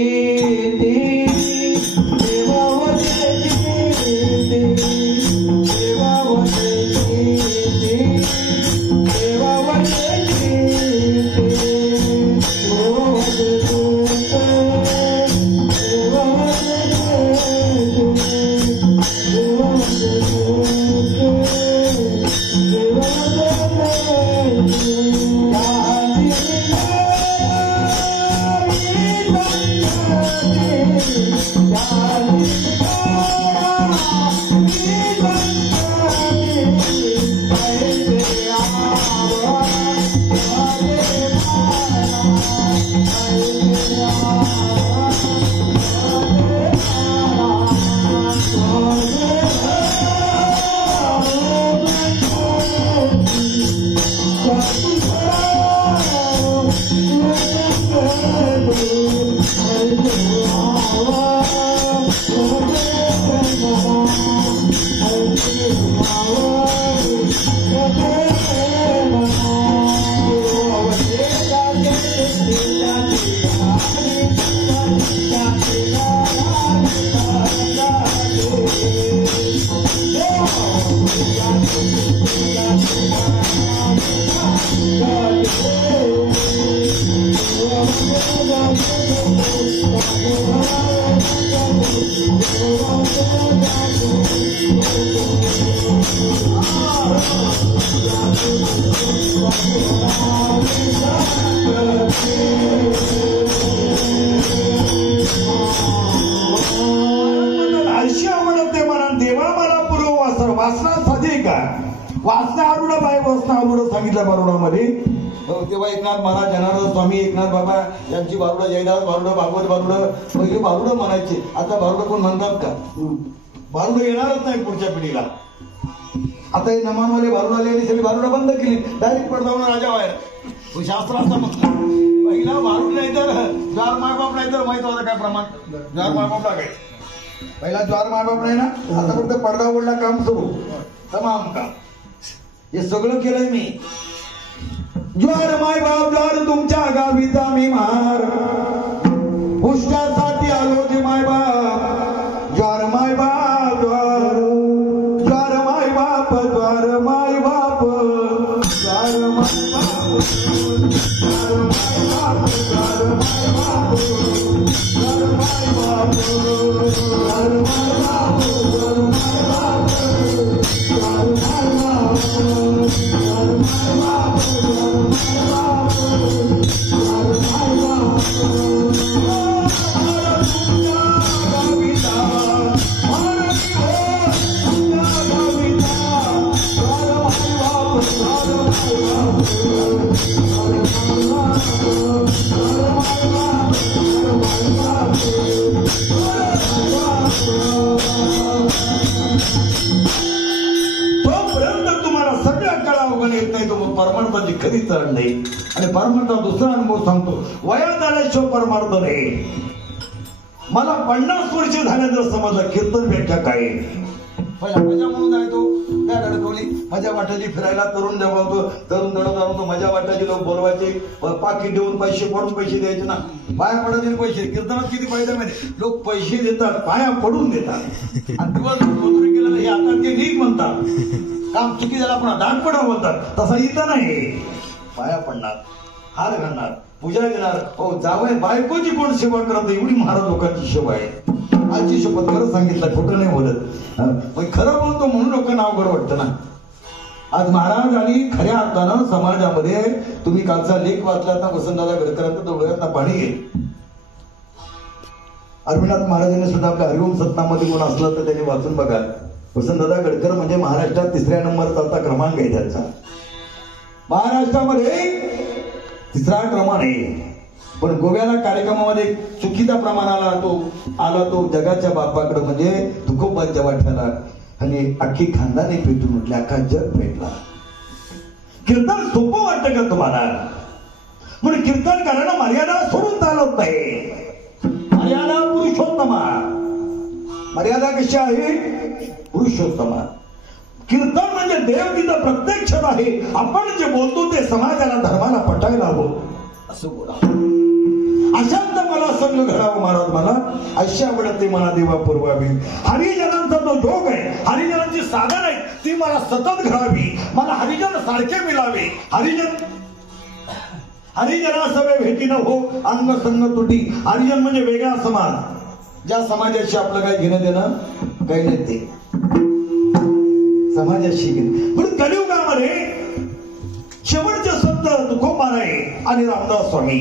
तेव्हा एकनाथ महाराज, जनार्दन स्वामी, एकनाथ बाबा यांची बारुडं, जयदास बारुडं, भागवत बारुडं, पहिले बारुडं म्हणायचे. आता बारुडं कोण म्हणतात का? बारुडं येणारच नाही पुढच्या पिढीला. आता हे नमानवाले बारुड आले आणि सगळी बारुडं बंद केली. डायरेक्ट पडदावून राजा बाहेर. शास्त्र असं म्हटलं पहिला बारुड नाही तर ज्वार मायबाप नाही तर माहित होतं काय प्रमाण. ज्वार मायबाप लागायचं. पहिला ज्वार मायबाप नाही ना. आता फक्त पडदा उडला काम सुरू. तमाम काम हे सगळं केलंय मी. ज्वार माय बाप ज्वार तुमच्या गावीचा मी मार. पुष्टासाठी आलो ते माय बाप. ज्वार माय बाप ज्वार. ज्वार माय बाप ज्वार माय बाप. ज्वार माय बाप ज्वार माय बाप. ज्वार माय बाप ज्वार माय बाप. ज्वार माय बाप ज्वार माय बाप. ज्वार माय बाप ज्वार माय बाप. परमार्थाची खरी चढ नाही. आणि परमार्था दुसरा अनुभव सांगतो. वयात आल्याशिवाय परमार्थ नाही. मला 50 वर्ष झाल्यानंतर समजलं कीर्तन व्याख्या काय. पहिला मजा म्हणून जायचो त्या गडकोली मजा वाटायची फिरायला. तरुण जेव्हा होतो तरुण दडवतो मजा वाटायची. लोक बोलवायचे. पाकिट देऊन पैसे पडून पैसे द्यायचे ना. पाया पडायचे पैसे. कीर्तनात किती फायदा माहिती. लोक पैसे देतात पाया पडून देतात. आणि दिवस मजुरी केलेलं हे आता ते नीट म्हणतात. काम चुकी झाला पुन्हा दान पडा बोलतात. तसा इथं नाही. पाया पडणार, हार घालणार, पूजा देणार. हो जावय बायकोची कोण सेवा करत. एवढी महाराज लोकांची सेवा आहे. आजची शपथ खरं सांगितलं, खोटं नाही बोलत. खरं बोलतो म्हणून लोकांना अवघड वाटतं ना. आज महाराज आणि खऱ्या अर्थानं समाजामध्ये तुम्ही कालचा लेख वाचला. आता वसंतदादा गडकरांचा डोळ्यातनं पाणी येईल. अरविंदनाथ महाराजांनी सुद्धा आपल्या हरिओम सत्नामध्ये कोण असलं तर त्यांनी वाचून बघा. वसंतदादा गडकर म्हणजे महाराष्ट्रात 3ऱ्या नंबरचा क्रमांक आहे त्यांचा. महाराष्ट्रामध्ये 3रा क्रमांक आहे. पण गोव्याला कार्यक्रमामध्ये चुकीचा प्रमाण आला तो जगाच्या बापाकडे म्हणजे तुकोबांच्या वाट्याला. आणि अख्खी खानदानी पेटून उठली, अख्खा जग पेटला. कीर्तन सोपं वाटतं का तुम्हाला? म्हणून कीर्तन करायला मर्यादा सोडून चालत नाही. मर्यादा पुरुषोत्तमा. मर्यादा कशी आहे? पुरुषोत्तमा. कीर्तन म्हणजे देव तिथं प्रत्यक्षात आहे. आपण जे बोलतो ते समाजाला धर्माला पटायला हवं असं बोला. अशांत मला संग घडावं महाराज, मला अशी आवडते मला देवा पुरवावी. हरिजनांचा जो योग आहे, हरिजनांची साधन आहे ती मला सतत घडावी. मला हरिजन सारखे मिळावे. हरिजना सवे भेटी न हो अंग संग तुटी. हरिजन म्हणजे वेगळा समाज, ज्या समाजाशी आपलं काही घेणं देणं काही नाही, ते समाजाशी घेणं. म्हणून कलियुगामध्ये शेवटचे संत तुकोबा आहे आणि रामदास स्वामी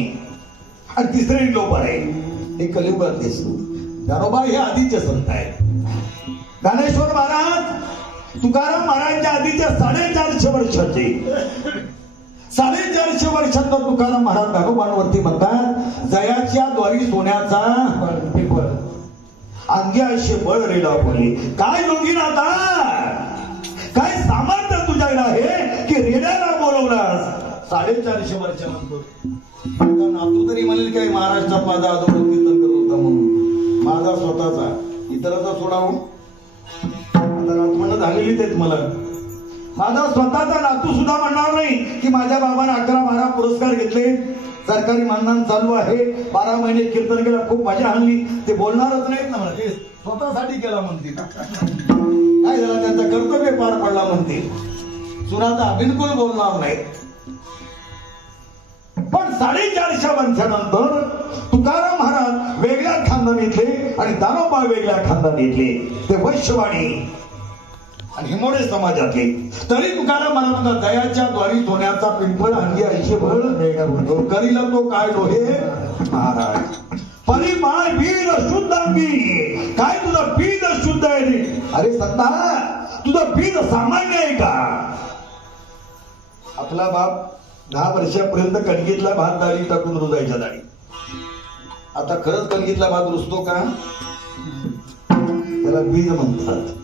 आणि 3रे विठोबा आहे. हे कलियुगात दिसतो. दारोबा हे आधीचे संत आहेत. ज्ञानेश्वर महाराज तुकाराम महाराजांच्या आधीच्या 450 वर्षाचे. 450 वर्षांचा तुकाराम महाराज दारोबांवरती म्हणतात, जयाच्या द्वारी सोन्याचा अंग्याशी बळ रेडा बोलली. काय योगीनाथा, काय सामर्थ्य तुझ्याकडे आहे की रेड्याला बोलवलास? 450 वर्षानंतर नातू तरी म्हणेल काय महाराष्ट्रात माझा आजोबा कीर्तन करत होता म्हणून. माझा स्वतःचा, इतराचा सोडावून आता नातवंड झालेलीच आहेत मला. माझा स्वतःचा नातू सुद्धा म्हणणार नाही की माझ्या बाबाने 11-12 पुरस्कार घेतले, सरकारी मानधन चालू आहे, 12 महिने कीर्तन केलं, खूप मजा आणली. ते बोलणारच नाहीत ना मला. ते स्वतःसाठी केला म्हणते. काय झालं? त्यांचा कर्तव्य पार पडला म्हणते. सुनाचा बिलकुल बोलणार नाही. पण 450 वर्षानंतर तुकाराम महाराज वेगळ्या खानदानीतले आणि दारोबा वेगळ्या खानदानीतले. ते वैश्यवाडी आणि हिमोडे समाजातले. तरी तुकाराम महाराज दयाच्या द्वारी सोन्याचा पिंपळ अंगी ऐशी बळ करीला तो काय डोहे महाराज. परिमाय वीर शुद्धांगी. काय तुझं बीज शुद्ध आहे रे? अरे संता, तुझं बीज सामान्य आहे का? आपला बाप 10 वर्षापर्यंत कणगीतला भात डाळी टाकून रुजायच्या डाळी. आता खरंच कणगीतला भात रुजतो का? त्याला बीज म्हणतात.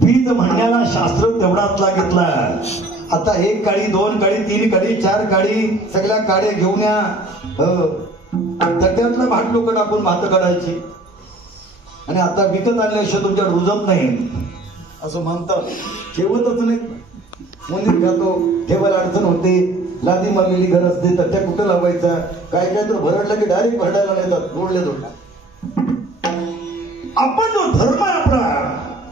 बीज म्हणण्याला शास्त्र तेवढाच लागितला. आता 1 काडी 2 काडी 3 काडी 4 काडी सगळ्या काड्या घेऊन या. तट्यातलं भात लोक टाकून भात काढायची. आणि आता विकत आणल्याशिवाय तुमच्या रुजत नाही असं म्हणतात. ठेवतच नाही. मंदिर खातो, ठेवायला अडचण होते, लादी मारलेली घर असते, तट्या कुठं लावायचा, काय काय तर भरडला की डायरेक्ट भरडायला येतात जोडले. आपण जो धर्म आहे आपला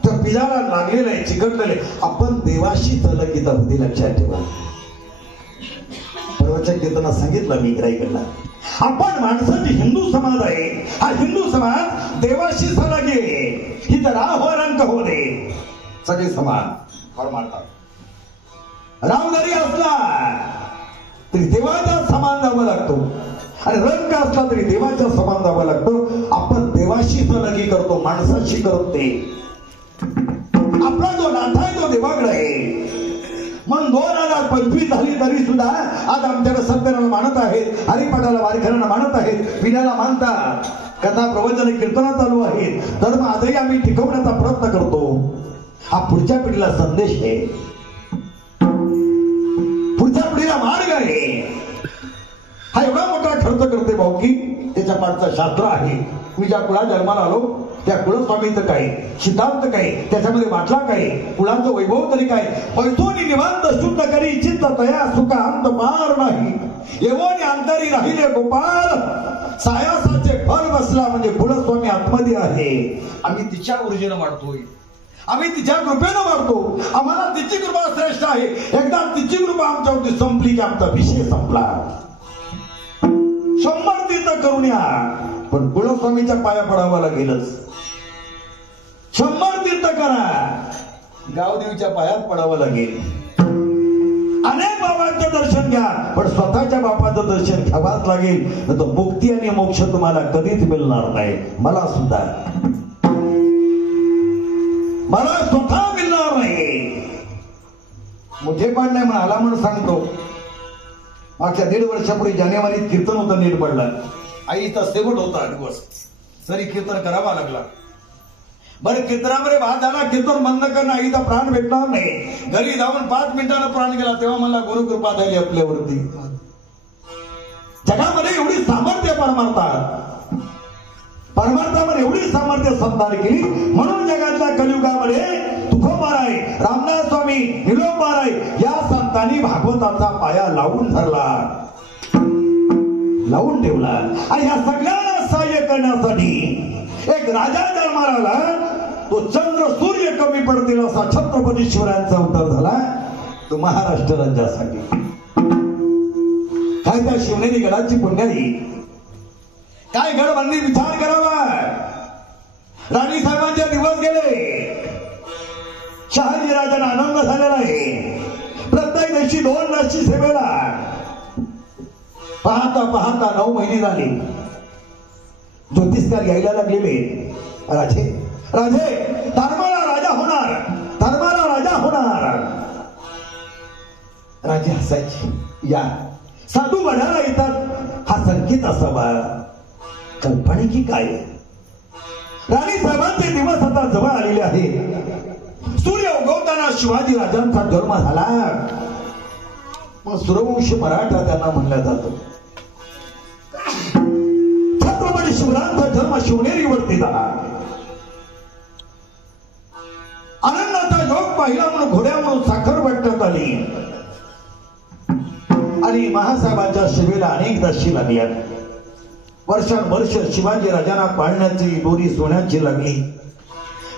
त्या पिजाला लागलेला आहे, चिकटलेले. आपण देवाशी तलकीत होती, लक्षात ठेवा. परवाच्या कीर्तनात सांगितलं मी इकडला, आपण माणसाची हिंदू समाज आहे. हा हिंदू समाज देवाशी सलगी आहे. ही तर रंग हो दे सगळे समान मानतात. राम जरी असला तरी देवाच्या समान जावं लागतो आणि रंग असला तरी देवाच्या समान जावं लागतं. आपण देवाशी सलगी करतो, माणसाशी करत नाही. आपला जो नाथा आहे तो देवाकडे आहे. म्हणून 2025 झाली तरी सुद्धा आज आमच्याकडे सत्याला मानत आहेत, हरिपाठाला वारकऱ्यांना मानत आहेत, पिण्याला मानतात, कथा प्रवचन कीर्तना चालू आहेत. धर्म आजही आम्ही टिकवण्याचा प्रयत्न करतो. हा पुढच्या पिढीला संदेश आहे, पुढच्या पिढीला मार्ग आहे. हा एवढा मोठा खर्च करते भाऊ की त्याच्या पाठचं शास्त्र आहे. मी ज्या कुळा जन्माला आलो त्या कुळस्वामीचं काय, सिद्धांत काय, त्याच्यामध्ये वाटला काय, कुळाचं वैभव तरी काय. पैसोनी निवांत शुद्ध करी चित्त तया सुख अंत पार नाही. एवढी अंतरी राहिले गोपाळ सायासाचे फल बसला. म्हणजे कुळस्वामी आतमध्ये आहे. आम्ही तिच्या ऊर्जेनं वाढतोय, आम्ही तिच्या कृपेनं वाढतो. आम्हाला तिची कृपा श्रेष्ठ आहे. एकदा तिची कृपा आमच्यावरती संपली की आमचा विषय संपला. 100 तीर्थ करून या, पण कुळस्वामीच्या पाया पडावं लागेलच. 100 तीर्थ करा, गावदेवीच्या पायात पडावं लागेल. अनेक बाबांचं दर्शन घ्या, पण स्वतःच्या बापाचं दर्शन घ्यावाच लागेल, तर तो मुक्ती आणि मोक्ष तुम्हाला कधीच मिळणार नाही. मला सुद्धा मला स्वतः मिळणार नाही. मोठेपण नाही म्हणाला म्हणून सांगतो. मागच्या 1.5 वर्षापूर्वी जानेवारीत कीर्तन होतं निर्मळला. आईचा शेवट होता दिवस, सरी कीर्तन करावा लागला. बरं कीर्तनामध्ये भात झाला, कीर्तन बंद करणं, आईचा प्राण भेटणार नाही. घरी जाऊन 5 मिनिटानं प्राण गेला, तेव्हा मला गुरुकृपा झाली आपल्यावरती. जगामध्ये एवढी सामर्थ्य परमार्थामध्ये एवढी सामर्थ्य संतान केली, म्हणून जगातल्या कलियुगामध्ये तुकोबाराय, रामदास स्वामी, निलोबाराय या संतांनी भागवताचा पाया लावून धरला, लावून ठेवला. आणि या सगळ्यांना सहाय्य करण्यासाठी एक राजा जन्माला आला. तो चंद्र सूर्य कमी पडतील असा छत्रपती शिवरायांचा अवतार झाला, तो महाराष्ट्र राज्यासाठी. काय त्या शिवनेरी गडाची पुण्याई, काय गडबंदी विचार करावा. राणी साहेबांचे दिवस गेले, शहाजी राजांना आनंद झालेला आहे. प्रत्येक दिवशी 2 लशी सेवेला. पाहता पाहता 9 महिने झाले, ज्योतिषकार यायला लागलेले. राजे राजे धर्माला राजा होणार, धर्माला राजा होणार. राजे हसायचे. या साधू बढायला येतात, हा संकेत असावा, कल्पना की काय. राणी साहेबांचे दिवस आता जवळ आलेले आहेत. सूर्य उगवताना शिवाजी राजांचा जन्म झाला. मग सूर्यवंशी मराठा त्यांना म्हणला जातो. छत्रपती शिवरायांचा जन्म शिवनेरीवरती झाला. आनंदाचा योग पाहिला म्हणून घोड्यावरून साखर वाटण्यात आली आणि महासाहेबांच्या सेवेला अनेक दशी लागल्या. वर्षानुवर्ष शिवाजी राजांना पाळण्याची दोरी सोन्याची लागली.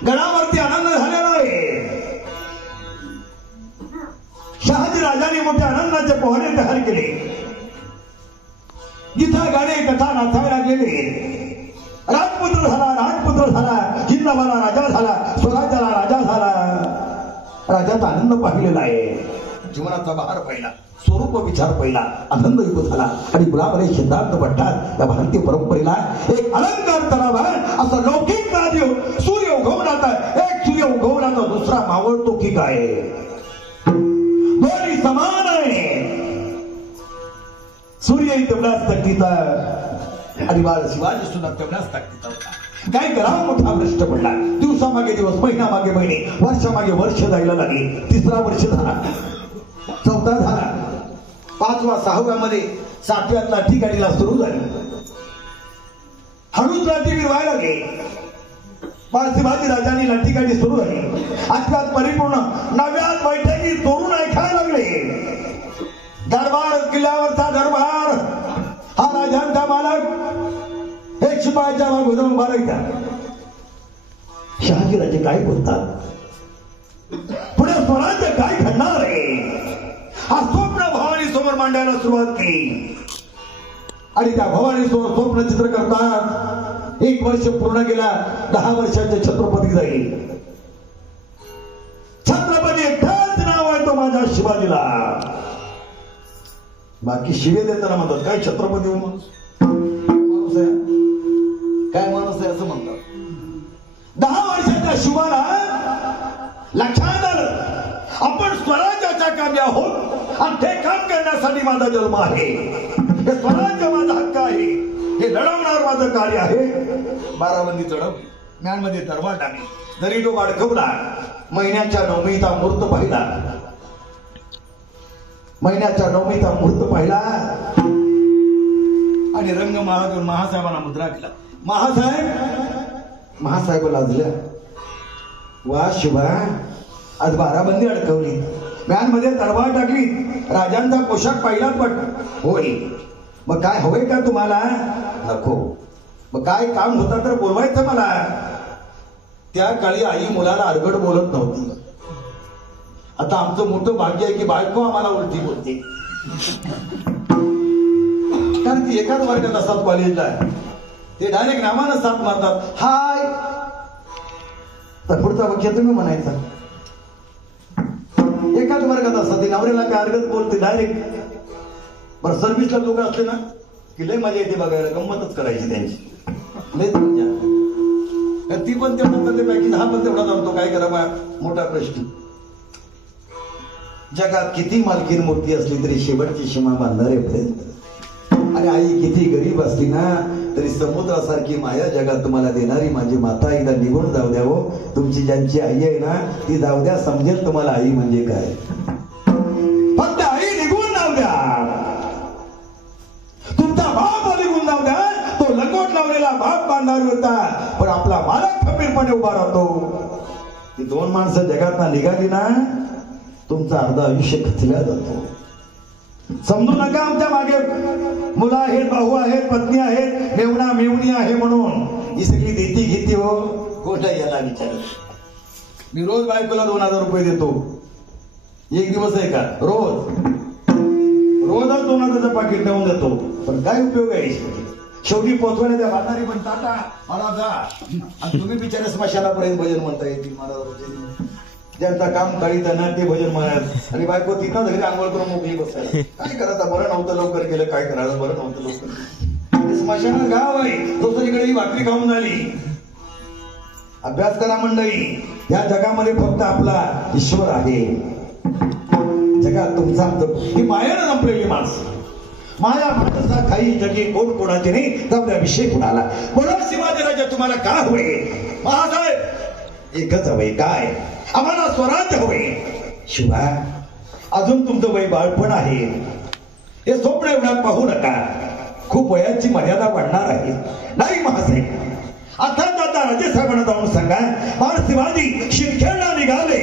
गडावरती आनंद झालेला आहे. शहाजी राजांनी मोठ्या आनंदाचे पोहणे तयार केले. जिथं गाणे कथा नाचायला गेले, राजपुत्र झाला, राजपुत्र झाला, जिंदाबाला राजा झाला, स्वराज्याला राजा झाला. राजाचा आनंद पाहिलेला आहे. जीवनाचा बहार पहिला, स्वरूप विचार पहिला, आनंद युग झाला. आणि गुलाबरे सिद्धांत पडतात. या भारतीय परंपरेला एक अलंकार करावा, असं लौकिक कार्य. सूर्य उगवणार, एक सूर्य उगवणार, दुसरा मावळतो की काय, दोन्ही समान आहे. सूर्य तेवढाच तक्तीचा आणि बाळ शिवाजी सुद्धा तेवढाच ताकदीचा होता. काय करावं, मोठा भ्रष्ट पडला. दिवसामागे दिवस, महिना मागे महिने, वर्षामागे वर्ष जायला लागले. 3रा वर्ष झाला, 4था झाला, 5वा 6व्यामध्ये 7व्यात लाठी गाडीला सुरू झाली. हळूच लाठी विरवायला लागली. शिवाजी राजांनी लाठी गाडी सुरू झाली. 8व्यात परिपूर्ण, 9व्यात बैठकी तोरून ऐकायला लागले. दरबार, किल्ल्यावरचा दरबार, हा राजांचा मालक एक शिपायाच्या मागे उभा राहायचा. शहाजी राजे काय बोलतात, पुढे स्वराज्य काय घडणार आहे, हा स्वप्न भवानी समोर मांडायला सुरुवात केली. आणि त्या भवानी समोर स्वप्न चित्र करतात. 1 वर्ष पूर्ण गेला, 10 वर्षाचे छत्रपती जाईल. छत्रपती एकटाच नाव आहे तो माझ्या शिवाजीला. बाकी शिवे देताना म्हणतात काय छत्रपती हो माणूस, माणूस आहे, काय माणूस आहे असं म्हणतात. 10 वर्षाच्या शिवाला लक्षात आलं आपण स्वराज्याच्या कामी आहोत आणि ते काम करण्यासाठी माझा जन्म आहे. हे स्वराज्य माझा हक्क आहे, हे लढवणार माझं कार्य आहे. बाराबंदी चढवली, म्यानमध्ये दरबार टाकली, जरी तो अडकवला. महिन्याच्या 9मीचा मुहूर्त पाहिला, महिन्याच्या 9मीचा मुहूर्त पाहिला आणि रंगमाळा घेऊन महासाहेबांना मुद्रा केला. महासाहेब लाजल्या. वा शिवा, आज बाराबंदी अडकवली, म्यानमध्ये तलवार टाकली, राजांचा पोशाख पाहिलाच पट. होय, मग काय हवंय का तुम्हाला? नको. मग काय काम होता तर बोलवायचं मला. त्या काळी आई मुलाला अडगड बोलत नव्हती. आता आमचं मोठं भाग्य आहे की बायको आम्हाला उलटी बोलते. कारण ती एकाच वर्गात असतात कॉलेजला आहे, ते डायरेक्ट नामानं साथ मारतात. हाय, तर पुढचा वाक्य तुम्ही म्हणायचा. एकाच वर्गात असतात, नवऱ्याला काय अर्गत बोलते डायरेक्ट. बरं सर्व्हिसला लोक असले ना की लय मजा येते बघायला, गंमतच करायची त्यांची, लय मजा. ती पण तेवढं पॅकेज, हा पण तेवढा जाणतो. काय करा मोठा प्रश्न. जगात किती मालकीन मूर्ती असली तरी शेवटची सीमा बांधारेपर्यंत. आणि आई किती गरीब असली ना तरी समुद्रासारखी माया जगात तुम्हाला देणारी माझी माता एकदा निघून जाऊ द्या हो. तुमची ज्यांची आई आहे ना ती जाऊ द्या, समजेल तुम्हाला आई म्हणजे काय. फक्त आई निघून जाऊ द्या. तुमचा बाप निघून जाऊ द्या. तो लंगोट लावलेला बाप बांधावर होता पण आपला मालक खंबीरपणे उभा राहतो. ती दोन माणसं जगात ना निघाली ना तुमचं अर्ध आयुष्य खचल्या जातो. समजू नका आमच्या मागे मुलं आहेत, भाऊ आहेत, पत्नी आहेत, मेवणा मेवणी आहे म्हणून ही सगळी देती घेती हो. गोष्ट याला विचार. मी रोज बायकोला 2000 रुपये देतो. एक दिवस आहे का? रोजच 2000चं पाकिट देऊन देतो. पण काय उपयोग आहे? शेवटी पोचवायला त्या म्हातारी पण टाटा मला जा, आणि तुम्ही बिचारे स्मशानापर्यंत भजन म्हणता येतील. मला ज्यांचं काम काढीत ना ते भजन म्हणत आणि बायको तिथं घरी आंघोळ करून मोकळी बसायला. काय करायचं? बरं नव्हतं लवकर गेलं, काय करायचं? बरं नव्हतं लवकर. स्मशान गाव आहे, दुसरीकडे ही भाकरी खाऊन झाली. अभ्यास करा मंडळी. या जगामध्ये फक्त आपला ईश्वर आहे. जगात तुमचा ही मायानं संपलेली माणसं. माया माणसा काही जगी कोण कोणाचे नाही. जाऊया विषय कुणाला. बोला शिवाजीराजा तुम्हाला काय हवे? महासाहेब एकच हवे. काय? आम्हाला स्वराज्य हवे. शिवाय अजून तुमचं वय बाळपण आहे. हे स्वप्न एवढ्यात पाहू नका. खूप वयाची मर्यादा वाढणार आहे. नाही महासाहेब, अर्थात आता राजेसाहेबांना जाऊन सांगा फार शिवाजी शिरखेडला निघाले.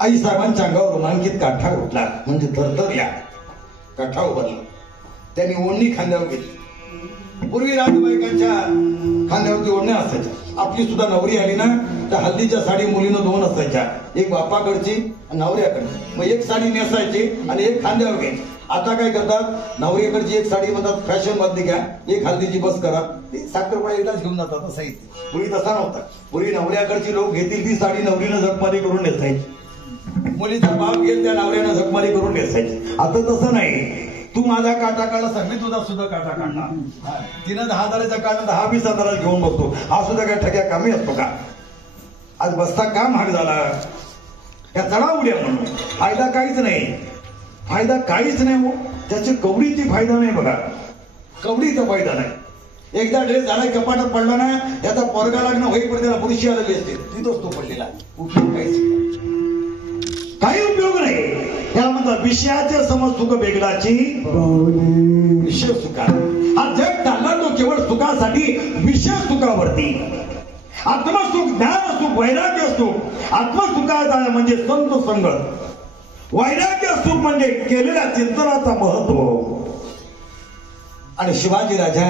आई साहेबांच्या अंगावर रोमांकित काठा उठला. म्हणजे थरथर या काठा उभारला. त्यांनी ओढणी खांद्यावर घेतली. पूर्वी राजबायकांच्या खांद्यावरती ओढण्या असायच्या. आपली सुद्धा नवरी आली ना तर हल्दीच्या साडी मुलीनं 2 असायच्या. एक बापाकडची आणि नवऱ्याकडची. मग एक साडी नेसायची आणि एक खांद्यावर घ्यायची. आता काय करतात? नवऱ्याकडची एक साडी म्हणतात फॅशन मधली घ्या, एक हल्दीची बस करा. साखरपुडा एकदाच घेऊन जातात साहित्य. पूर्वी तसा नव्हता. पूर्वी नवऱ्याकडची लोक घेतील ती साडी नवरीनं झकमारी करून नेसायची. मुलीचा बाप घेईल त्या नवऱ्यानं झकमारी करून नेसायची. आता तसं नाही. तू माझा काटा काढला, मी तुझा सुद्धा काटा काढणार. तिनं 10,000चा काढला, 10-20,000 घेऊन बसतो. हा सुद्धा काय ठग्या कमी असतो का? आज बसता का महाग झाला? या चढा उड्या म्हणून फायदा काहीच नाही. फायदा काहीच नाही हो. त्याची कवडीची फायदा नाही बघा. कवडीचा फायदा नाही. एकदा ड्रेस झाला कपाटात पडला ना याचा पोरगा लग्न होईपर्यंत त्याला पुरुषी आलेली असते. तिथंच तो पडलेला. उपयोग काही उपयोग नाही. याला म्हणतात विषयाचे समज सुख वेगळाची विषय सुखा. हा जग चालला तो केवळ सुखासाठी, विषय सुखावरती. आत्मसुख, ज्ञान सुख, वैराग्य सुख. आत्मसुखाचा म्हणजे संत संगत. वैराग्य सुख म्हणजे केलेल्या चिंतनाचा महत्व. आणि शिवाजी राजा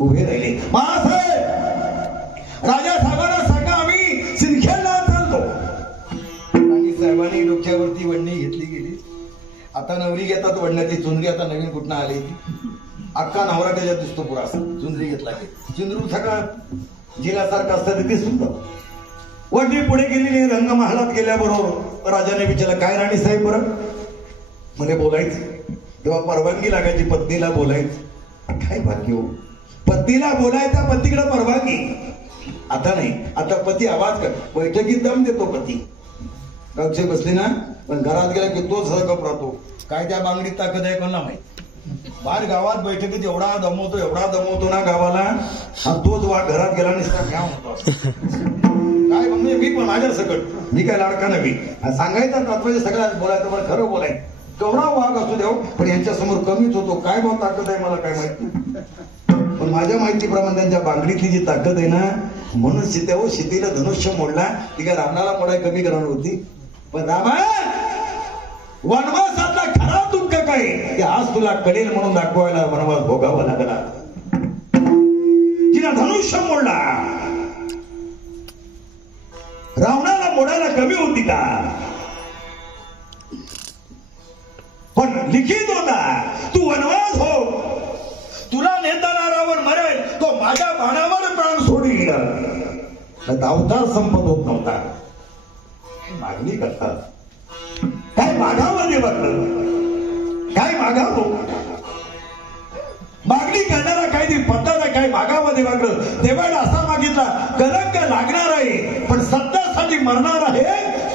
उभे राहिले. महासाहेब राजा साहेबांना सांगा आम्ही सिंदखेडला चालतो. साहेबांनी डोक्यावरती वडणी घेतली गेली. आता नवरी घेतात वडण्याची चुंदरी. आता नवीन कुठनं आली अक्का नवरा त्याच्यात दिसतो पुरा. चुंदरी घेतला की चुंदरू सकाळ जिल्ह्यासारखं असतं ते सुद्धा. वडणी पुढे गेलेली. रंगमहालात गेल्याबरोबर राजाने विचारलं काय राणी साहेब बरं? म्हणे बोलायचं. तेव्हा परवानगी लागायची पत्नीला बोलायचं. काय भाग्य हो. पत्नीला बोलायचा, पतीकडे परवानगी. आता नाही. आता पती आवाज कर. बैठकीत दम देतो पती. कक्षे बसली ना पण घरात गेला की तोच हरकत राहतो. काय त्या बांगडीत ताकद आहे कोणाला माहिती. बाहेर गावात बैठकीत एवढा दमवतो ना गावाला. हा तोच वाघ घरात गेला निसता घ्या होतो. काय म्हणजे मी पण माझ्या सकट. मी काय लाडका नव्हे. सांगायचं तात्पर्य सगळ्यात बोलायचं पण खरं बोलायचं. केवढा वाघ असू द्या पण यांच्या समोर कमीच होतो. काय भाव ताकद आहे मला काय माहिती. पण माझ्या माहितीप्रमाणे त्यांच्या बांगडीतली जी ताकद आहे ना म्हणून सीतेला धनुष्य मोडला. ती काय रावणाला मोडाय कमी करणार होती. पण रामा वनवासातला खरा दुःख काय की आज तुला कळेल म्हणून दाखवायला वनवास भोगावा लागला. तिला धनुष्य मोडला. रावणाला मोडायला कमी होती का? पण लिखित होता तू वनवास हो. तुला नेताना रावण मरेल तो माझ्या बाणावर प्राण सोडील. धावता संपत होत नव्हता. मागणी करतात काय मागावं देवाकडं, काय मागावं? मागणी करणारा काही नाही, पत्ता नाही, काय मागावं देवाकडं. देवाला असा मागितला, कलंक लागणार आहे पण सत्यासाठी मरणार आहे,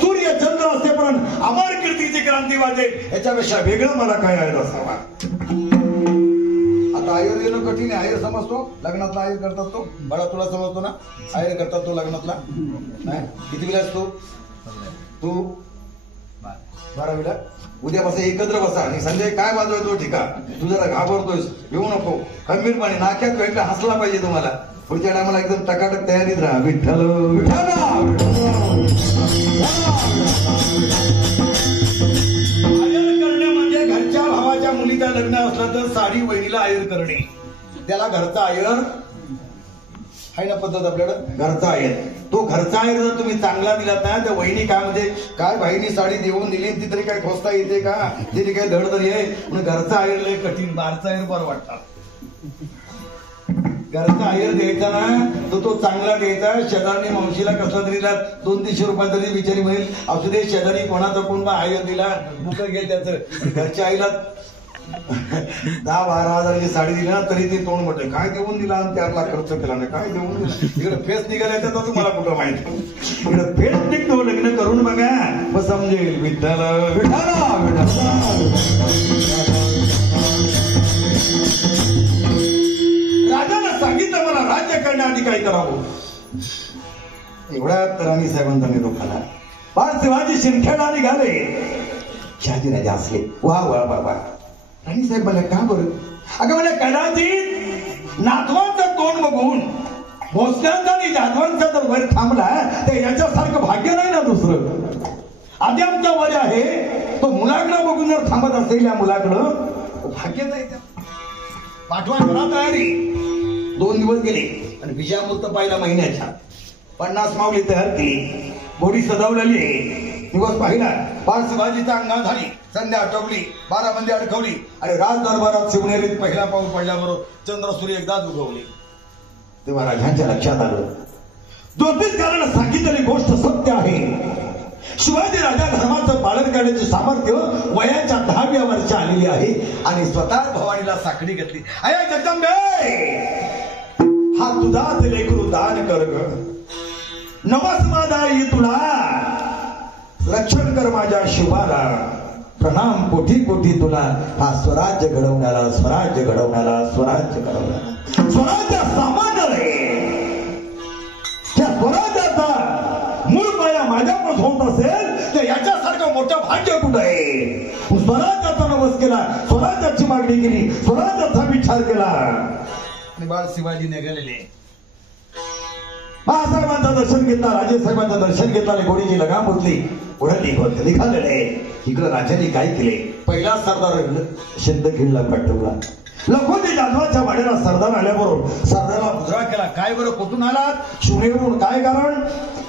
सूर्य चंद्र असेपर्यंत अमर कीर्तीची क्रांती वाजेल, याच्यापेक्षा वेगळं मला काय आहे असावा. आता आयर देणं कठीण आहे. आयर समजतो, लग्नातला आयर करतात तो. बाळा तुला समजतो ना आयर करतात तो लग्नातला? नाही. किती विला असतो तू? 12वीला. उद्यापासून एकत्र बसा आणि संजय काय वाजवतो ठिका, तू जरा घाबरतोयस, येऊ नको. खंबीरपणे नाक्यात भेटला हसला पाहिजे तुम्हाला. पुढच्या टायमाला एकदम टकाटक तयारीत राहा. विठ्ठल विठ्ठल. आयर करणे म्हणजे घरच्या भावाच्या मुलीचा लग्न असलं तर साडी वहिनीला आयर करणे, त्याला घरचा आयर आहे ना पद्धत आपल्याकडं. घरचा आयर, तो घरचा आयर जर तुम्ही चांगला दिलात ना तर वहिनी काय म्हणजे काय बहिणी साडी देऊन दिली ती तरी काय खोसता येते का? तिने काय धड तरी आहे म्हणून घरचा आयर लय कठीण, बारचा आयर बरं वाटतात. घरचा आयर द्यायचा ना तर तो चांगला द्यायचा. शेजारी मावशीला कसला तरी 200-300 रुपये तरी बिचारी म्हणेल असू दे, शेजारी कोणाचा कोण आयर दिला दुःख घे त्याचं. घरच्या आईला 10-12 हजाराची साडी दिली ना तरी ते तोंड म्हटलं काय देऊन दिला आणि 4 लाख खर्च केला नाही, काय देऊन दिला. इकडे फेस निघालाय तर तुम्हाला कुठं माहिती. इकडे फेस निघतो, लग्न करून बघा मग समजेल. विठ्ठल राजानं सांगितलं मला राज्य करण्याआधी काय करावं. एवढ्या राणी साहेबांचा निरोप आला. पण शिवाजी शिरखेडा निघाले. शहाजीराजे असले. वा वा वा वा. राणी साहेब मला का बरं? अगं मला कदाचित नातवांचं तोंड बघून भोसल्यांचा आणि जाधवांचा जर वर थांबला तर याच्यासारखं भाग्य नाही ना दुसरं. आधी आमचा वय आहे तो मुलाकडं बघून जर थांबत असेल, या मुलाकडं भाग्य नाही. पाठवा करा तयारी. 2 दिवस गेले आणि विजयामूर्त पाहिला महिन्याच्या. 50 माऊली तयार केली, घोडी सजवलेली. दिवस पाहिला, पार शिवाजीचा अंगा झाली, संध्या आटोपली, 12 बंदी अडकवली आणि राज दरबारात शिवनेरीत पहिला पाऊल पडल्याबरोबर चंद्र सूर्य एकदाच उगवले. तेव्हा राजांच्या लक्षात आलं ज्योतिषकारानं सांगितलेली गोष्ट सत्य आहे. शिवाजी राजा धर्माचं पालन करण्याचे सामर्थ्य वयाच्या 10व्या वर्षी आलेली आहे आणि स्वतः भवानीला साखळी घेतली. अया जगदंबे, हा तुझाच लेकरू दान कर ग. नवस माझा आई तुला, रक्षण कर माझ्या शिवाला. प्रणाम कोटी कोटी तुला, हा स्वराज्य घडवण्याला, स्वराज्य घडवण्याला, स्वराज्य घडवण्याला. स्वराज्य सामान्य आहे, त्या स्वराज्याचा मूळ पाया माझ्यापासून होत असेल तर याच्यासारखं मोठं भाग्य कुठं आहे. स्वराज्याचा नवस केला, स्वराज्याची मागणी केली, स्वराज्याचा विचार केला आणि बाळ शिवाजी निघालेले. महासाहेबांचं दर्शन घेतला, राजेसाहेबांचं दर्शन घेतला आणि घोडीची लगाम उचली, पुढे निघालेले. इकडे राजाने काय केले, पहिला सरदार सिंदखेडला पाठवला. लखोजी जाधवाच्या वाड्याला सरदार आल्याबरोबर सरदारला मुजरा केला. काय बरं, कुठून आलात? शिवनेरीहून. काय कारण?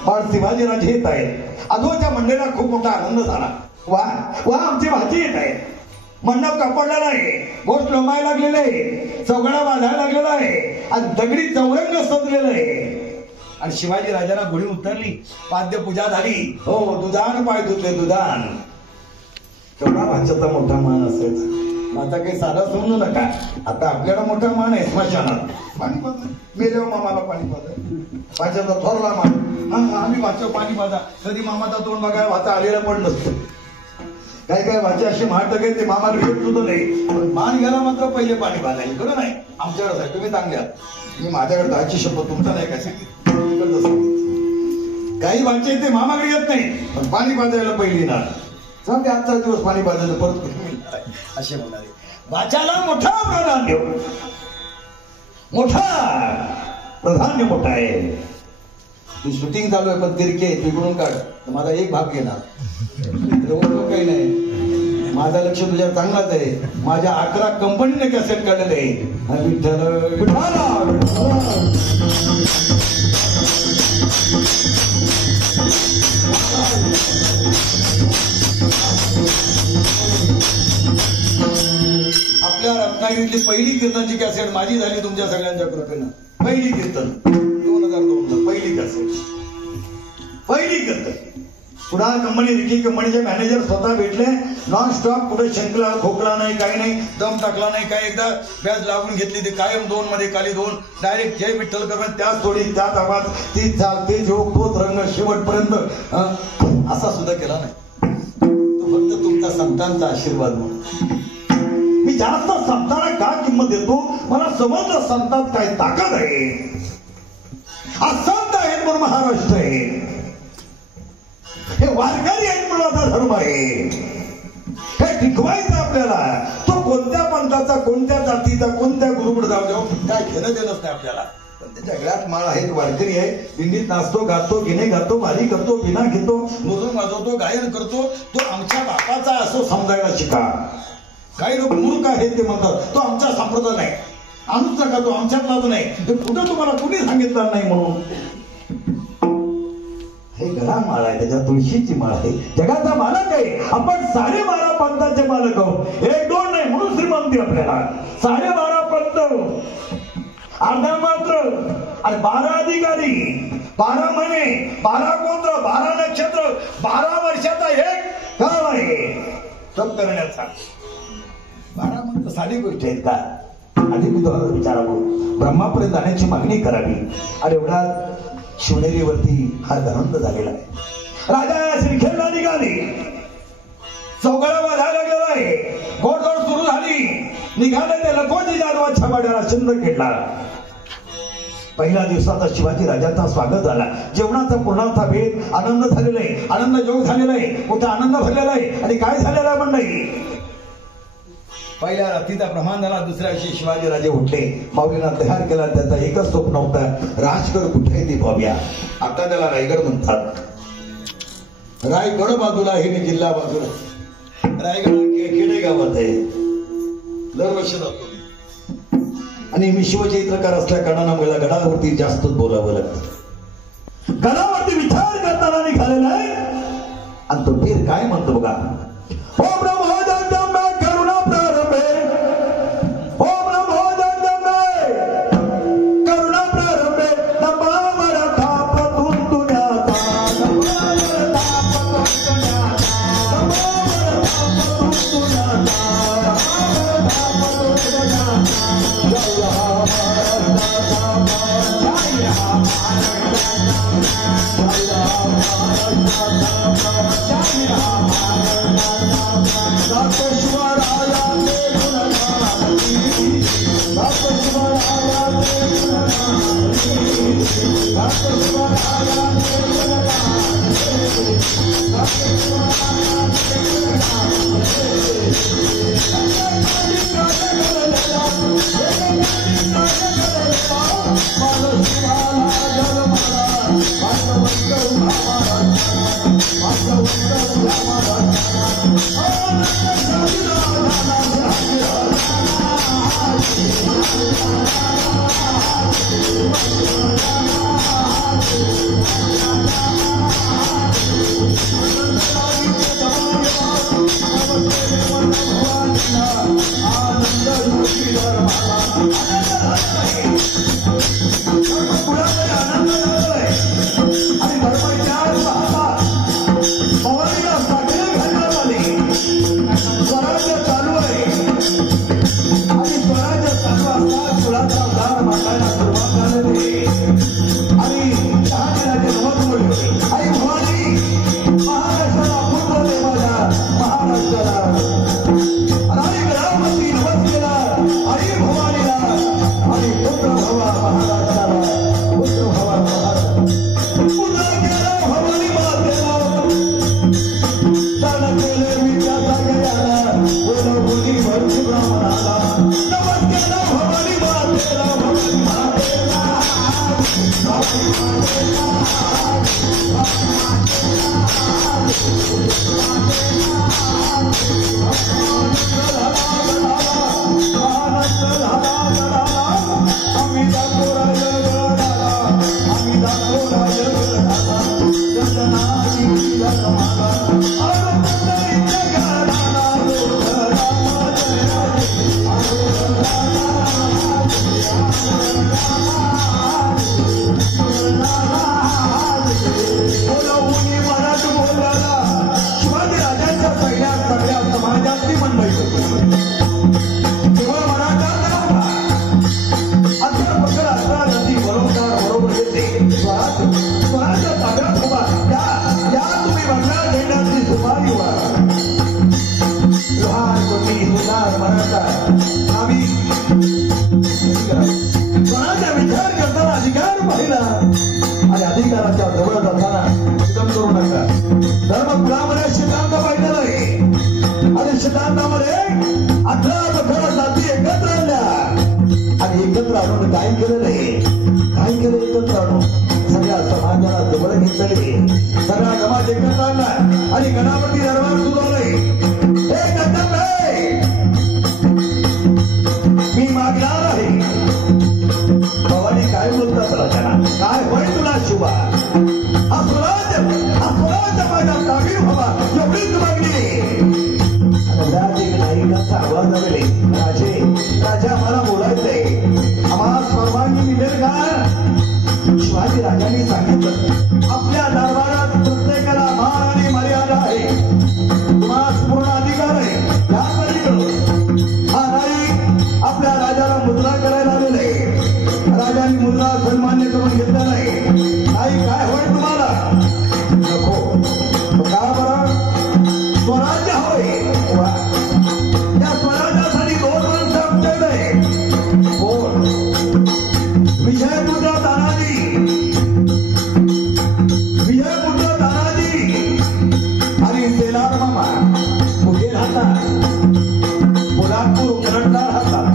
बाळ शिवाजीराजे येत आहेत. आजोच्या मंडळीला खूप मोठा आनंद झाला. वा वा, आमची भाजी येत आहे. मंडप कापडलेला आहे, गोष्ट रमायला लागलेलं आहे, चौघडा बांधायला लागलेला आहे आणि दगडी चौरंग सजलेलं आहे. आणि शिवाजी राजाला घोडी उतरली, पाद्य पूजा झाली. हो, दुधान पाय धुतले, दुधान. तेवढा भाच्याचा मोठा मान असायचा. आता काही साधा समजू नका. आता आपल्याला मोठा मान आहे स्मशानात. पाणी पाजा, मेल्यावर मामाला पाणी पाजा. भाच्याचा थोरला मान. आम्ही भाच्या पाणी पाजा. कधी मामाचा तोंड बघायला भाचा आलेला पण नसतो. काय काय भाच्या अशी म्हणत काय ते मामाला भेट सुद्धा नाही, पण मान घ्यायला मात्र पहिले पाणी पाजायला. इकडं नाही, आमच्याकडे आहे. तुम्ही चांगल्या, मी माझ्याकडे जायची शपथ, तुमचा नाही काय सांगितलं. काही भाचे ते मामाकडे येत नाही, पण पाणी पाजायला पहिली ना. सांगते आजचा दिवस पाणी पाजायचं, परत असे म्हणाले. वाचाला मोठा प्राधान्य, मोठा प्राधान्य मोठा आहे. शूटिंग चालू आहे, पण तिरके तिकडून काढ, माझा एक भाग घेणार. काही नाही, माझा लक्ष तुझ्या चांगलाच आहे. माझ्या 11 कंपनीने कॅसेट काढलेले आहे. विठ्ठल आपल्या रत्नागिरीतली पहिली कीर्तनची कॅसेट माझी झाली तुमच्या सगळ्यांच्या कृपेनं. पहिली कीर्तन 2002 पहिली कॅसेट, पहिली कीर्तन. पुन्हा कंपनीचे मॅनेजर स्वतः भेटले. नॉन स्टॉप, कुठे शंकला खोकला नाही, काही नाही, दम टाकला नाही, काही एकदा व्याज लागून घेतली ते कायम 2 मध्ये खाली 2, डायरेक्ट जय विठ्ठल करत त्याच थोडी त्याच आवाज तीच चाल तेच योग तोच रंग शेवटपर्यंत असा सुद्धा केला नाही. तो फक्त तुमचा संतांचा आशीर्वाद म्हणून. मी जास्त संतांना का किंमत देतो, मला समजलं संतात काय ताकद आहे. हा संत आहेत म्हणून महाराष्ट्र आहे, हे वारकरी आहेत म्हणून आता धर्म आहे. हे टिकवायचं आपल्याला. तो कोणत्या पंथाचा, कोणत्या जातीचा, कोणत्या गुरुकडे जाऊ जाऊ काय घेणं देणंच नाही आपल्याला. पण त्याच्या गळ्यात माळ आहे, वारकरी आहे, दिंडीत नाचतो, गातो, गिणे गातो, वारी करतो, बिना घेतो, मृदुंग वाजवतो, गायन करतो. तो आमच्या बापाचा असं समजायला शिका. काही लोक मूर्ख आहेत ते म्हणतात तो आमचा संप्रदाय नाही, आमचा का तो आमच्यातलाच नाही. कुठं तुम्हाला कुणी सांगितलं नाही म्हणून. हे गळा माळ आहे, त्याच्या तुळशीची माळ आहे, जगाचा मालक आहे. आपण 12.5 पंथाचे मालक आहोत, 1-2 नाही म्हणून श्रीमंती आपल्याला. 12.5 पंथ, अर्धा मात्र आणि 12 अधिकारी, 12 महिने, 12 गोत्र, 12 नक्षत्र, 12 वर्षाचा एक काळ आहे तप करण्याचा. 12 मंत्र साधी गोष्ट आहेत का? आधी मी तुम्हाला विचारावं, ब्रह्मापर्यंत जाण्याची मागणी करावी. आणि एवढा शिवनेरीवरती हा आनंद झालेला आहे. राजा श्रीखेळला निघाली, चौघडा वाजायला गेलाय, घोडदौड सुरू झाली. निघाले ते लखोजी जाधवाच्या वाड्याला शिंदखेडला. पहिल्या दिवसाचा शिवाजी राजाचा स्वागत झाला. जेवणाचा पूर्णाचा भेद, आनंद झालेला आहे, आनंद योग झालेला आहे, मोठा आनंद भरलेला आहे. आणि काय झालेला पण नाही. पहिल्या रात्रीचा प्रमाण झाला. दुसऱ्या दिवशी शिवाजी राजे उठले, माऊलींना तयार केला. त्याचा एकच स्वप्न होता, राजगड कुठे ती पाहूया. आता त्याला रायगड म्हणतात. रायगड बाजूला आहे आणि जिल्हा बाजूला. रायगड खेडेगावात आहे. दरवर्षी जातो आणि मी शिवचैत्रकार असल्या कारणानं मला गडावरती जास्तच बोलावं लागतं. गडावरती विचार करताना निघालेला आहे. आणि तो पीर काय म्हणतो बघा, ओम नमो जगदंबे करुणा प्रारंभे, ओम नमो जगदंबे करुणा प्रारंभे, नमः मराठा पतून तुझ्याचा, नमः मराठा पतून तुझ्याचा, नमः मराठा पतून तुझ्याचा, जय हा बोला सगळ्या समाजातली मंडळी केवळ मराठा नव्हता, अशा प्रकार असणारा नदी बरोबर येते स्वराज्य ताब्यात उभा या तुम्ही बंगाल घेण्याची सुपारी व्हा. लोहार कोणी सुधार मराठा आम्ही स्वराज्य विचार करताना अधिकार पाहिला आणि अधिकाराच्या जवळ जाताना उत्तम करू नका. धर्मकुलामध्ये सिद्धांत पाहिलेला आहे आणि सिद्धांतामध्ये 18 जाती एकत्र आणल्या आणि एकत्र आणून काय केलेलं आहे, काय केलं एकत्र आणून सगळ्या समाजाला जवळ घेतले, सगळा समाज एकत्र आणला आणि गणापती दरबार सुरू मी मागणार आहे. भवानी काय बोलतात राजाला, काय होय तुला शुभा, हा स्वराज्य माझ्या ताबीत व्हावा एवढीच मागणी. नायिकांचा आवाज आले, राजा मला बोलायचंय, आम्हाला परवानगी मिळेल का? शिवाजी राजांनी सांगितलं आपल्या दरबारात प्रत्येकाला मान आणि मर्यादा आहे, तुम्हाला पूर्ण अधिकार आहे. या पलीकडे हा नाईक आपल्या राजाला मुद्रा करायला आलेले, राजांनी मुद्रा सन्मान्य करून घेतला नाही. नाईक काय होय तुम्हाला? नको. का बरं? स्वराज्य होय. या स्वराज्यासाठी 2 माणसं आमच्याकडे. कोण? विजयपुत्र तानाजी आणि सेनार मामा कुठे राहतात? पोलादपूर करंडला राहतात.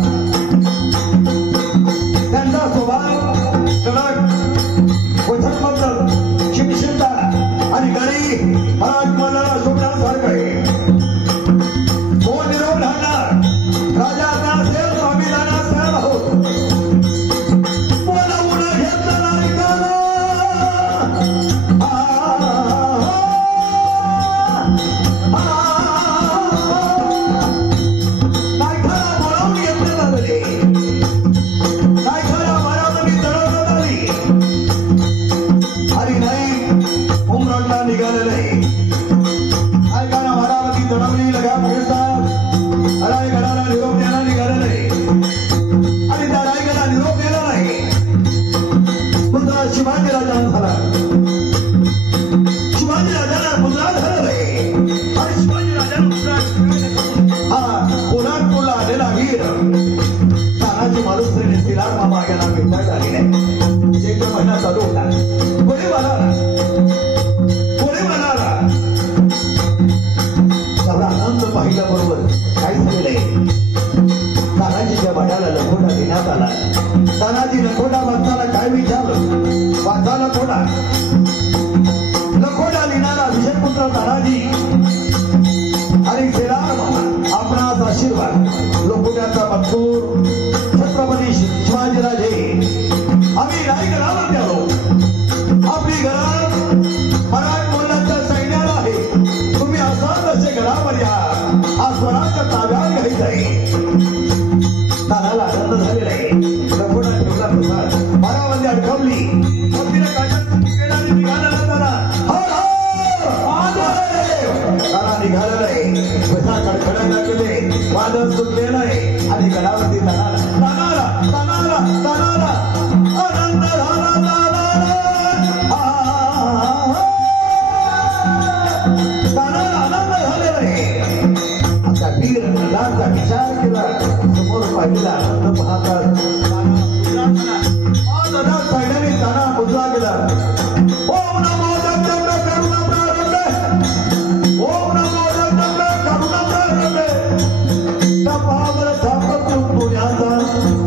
त्यांचा स्वभाव कडक, वचनबद्ध, शिमशिमता आणि गडी मराठमोळ्याला शोभण्यासारखं आहे. कोण निरोप राहणार? राजा असेल तो आम्ही जाणार तयार आहोत. बोलावून घेतलं नायकाला, नायकाला बोलावून घेतलं लागले, नायकाला मायामध्ये चढवण्यात आली आणि नाही उमरडला निघालेलं आहे. नायकाला मायामध्ये चढवली, लगा फिरतात, रायगडाला निरोप द्यायला निघालेलं आहे आणि त्या रायगडाला निरोप दिला नाही. मुद्रा शिवाजी राजांना झाला, शिवाजी राजांना मुद्रा झालेला आहे आणि शिवाजी राजांना मुद्रा हा पोलादपूरला आलेला वीर तानाजी मालुसरे सिलार मामा यांना भेटायला आलेला आहे. एक महिना चालू होता. कोणी म्हणाला सगळा आनंद पाहिल्याबरोबर काय झालेलं आहे, तानाजीच्या भाड्याला लखोटा देण्यात आला. तानाजी लखोटा वाचताना काय विचारलं, वाचा लखोटा. लखोटा लिहिणारा विजयपुत्र तानाजी आणि सेनार मामा आपणास आशीर्वाद. लखोट्याचा मजकूर छत्रपती शिवाजीराजे आम्ही रायगडाला गेलो, आपली घरात मराठमोळ्यांच्या सैन्याला आहे, तुम्ही असाल तसे घरावर या, हा स्वराज्य ताब्यात घ्यायचा आहे. तानाला आनंद झालेला आहे. लखोटा ठेवला प्रसाद 12 वाजले अडकवली. मंदिरा काशात निघालेला ताना निघालेला आहे. कसा कडकडायला केले, वादळ सुटलेलं आहे आणि गडावरती तानाला आनंद झाला. तानाला आनंद झालेला आहे. आता वीर प्रधानचा विचार केला, समोर पाहिला आनंद पाहतात सैन्याने ताना मुद्रा केला. ओम नमो जगदंबे करुणा प्रारंभे, ओम नमो जगदंबे करुणा प्रारंभे. त्या पावर थापत पुण्याचा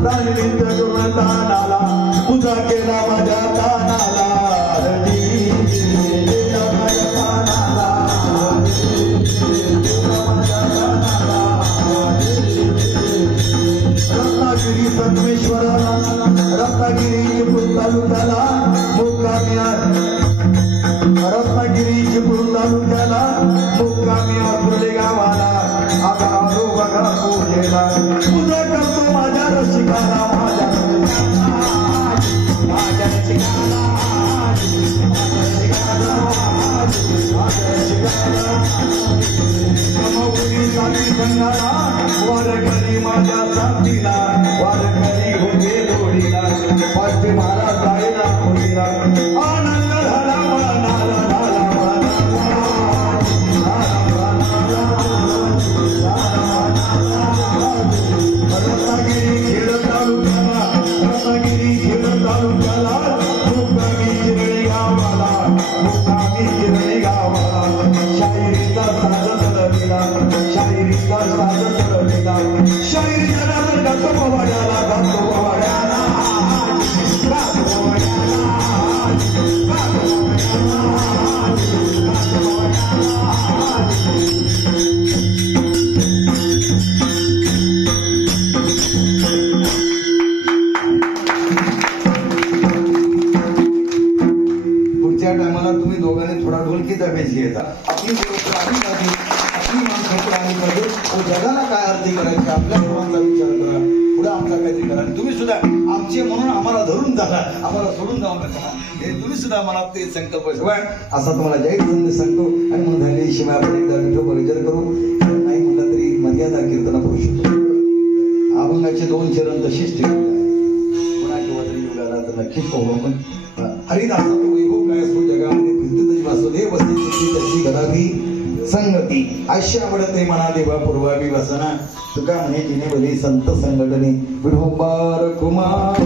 प्राणिनित्य करून तानाला पूजा केला माझ्या तानाला. रत्नागिरी संगमेश्वराला, रत्नागिरी तालुक्याला मुक्कामी, रत्नागिरी चिपळूण तालुक्याला मुक्कामी असलेले गावाला आता आलो बघा पूजेला. पूजा करतो माझ्या रसिकाला, माझ्या रसिकाला अंगाला वारकरी माझ्या साथीला वारकरी होते जोडीला पाठी मला जायला होईला आनंद झाला मनाला रत्नागिरी खेड तालुक्याला रत्नागिरी खेड तालुक्याला मुक्कामी जिरळी गावाला मुक्कामी जिरळी गावाला शाहिरीचा साज चढविला शाहिरीचा साज चढविला शाहिरी जनार्दन गातो पवाड्याला गातो पवाड्याला गातो पवाड्याला गातो पुढच्या टायमाला तुम्ही दोघांनी थोडा ढोलकीचा बेस घ्यायचा आपली व्यवस्था आली पाहिजे आपली माणसं आली पाहिजे जगाला काय अर्थी करायचे आपल्या सर्वांचा विचार करा पुढे आमचा काहीतरी करा तुम्ही सुद्धा आमचे म्हणून आम्हाला धरून जाता आम्हाला सोडून जाऊ नका हे तुम्ही सुद्धा मनात ते संकल्प शिवाय असा तुम्हाला जाहीर संदेश सांगतो आणि म्हणून झाले शिवाय आपण एकदा विठोबा विचार करू नाही म्हटलं तरी मर्यादा कीर्तना करू शकतो अभंगाचे 2 चरण तशीच ठेवले पुन्हा किंवा तरी युगाला तर नक्कीच पाहू आपण हरिदासाचा वैभव काय असतो जगामध्ये कीर्तन वासुदेव वस्ती त्याची घडावी संगती अशी आवडते मना देवा पूर्वावी वसना तुका म्हणे जिने भले संत संघटने विठोबार कुमार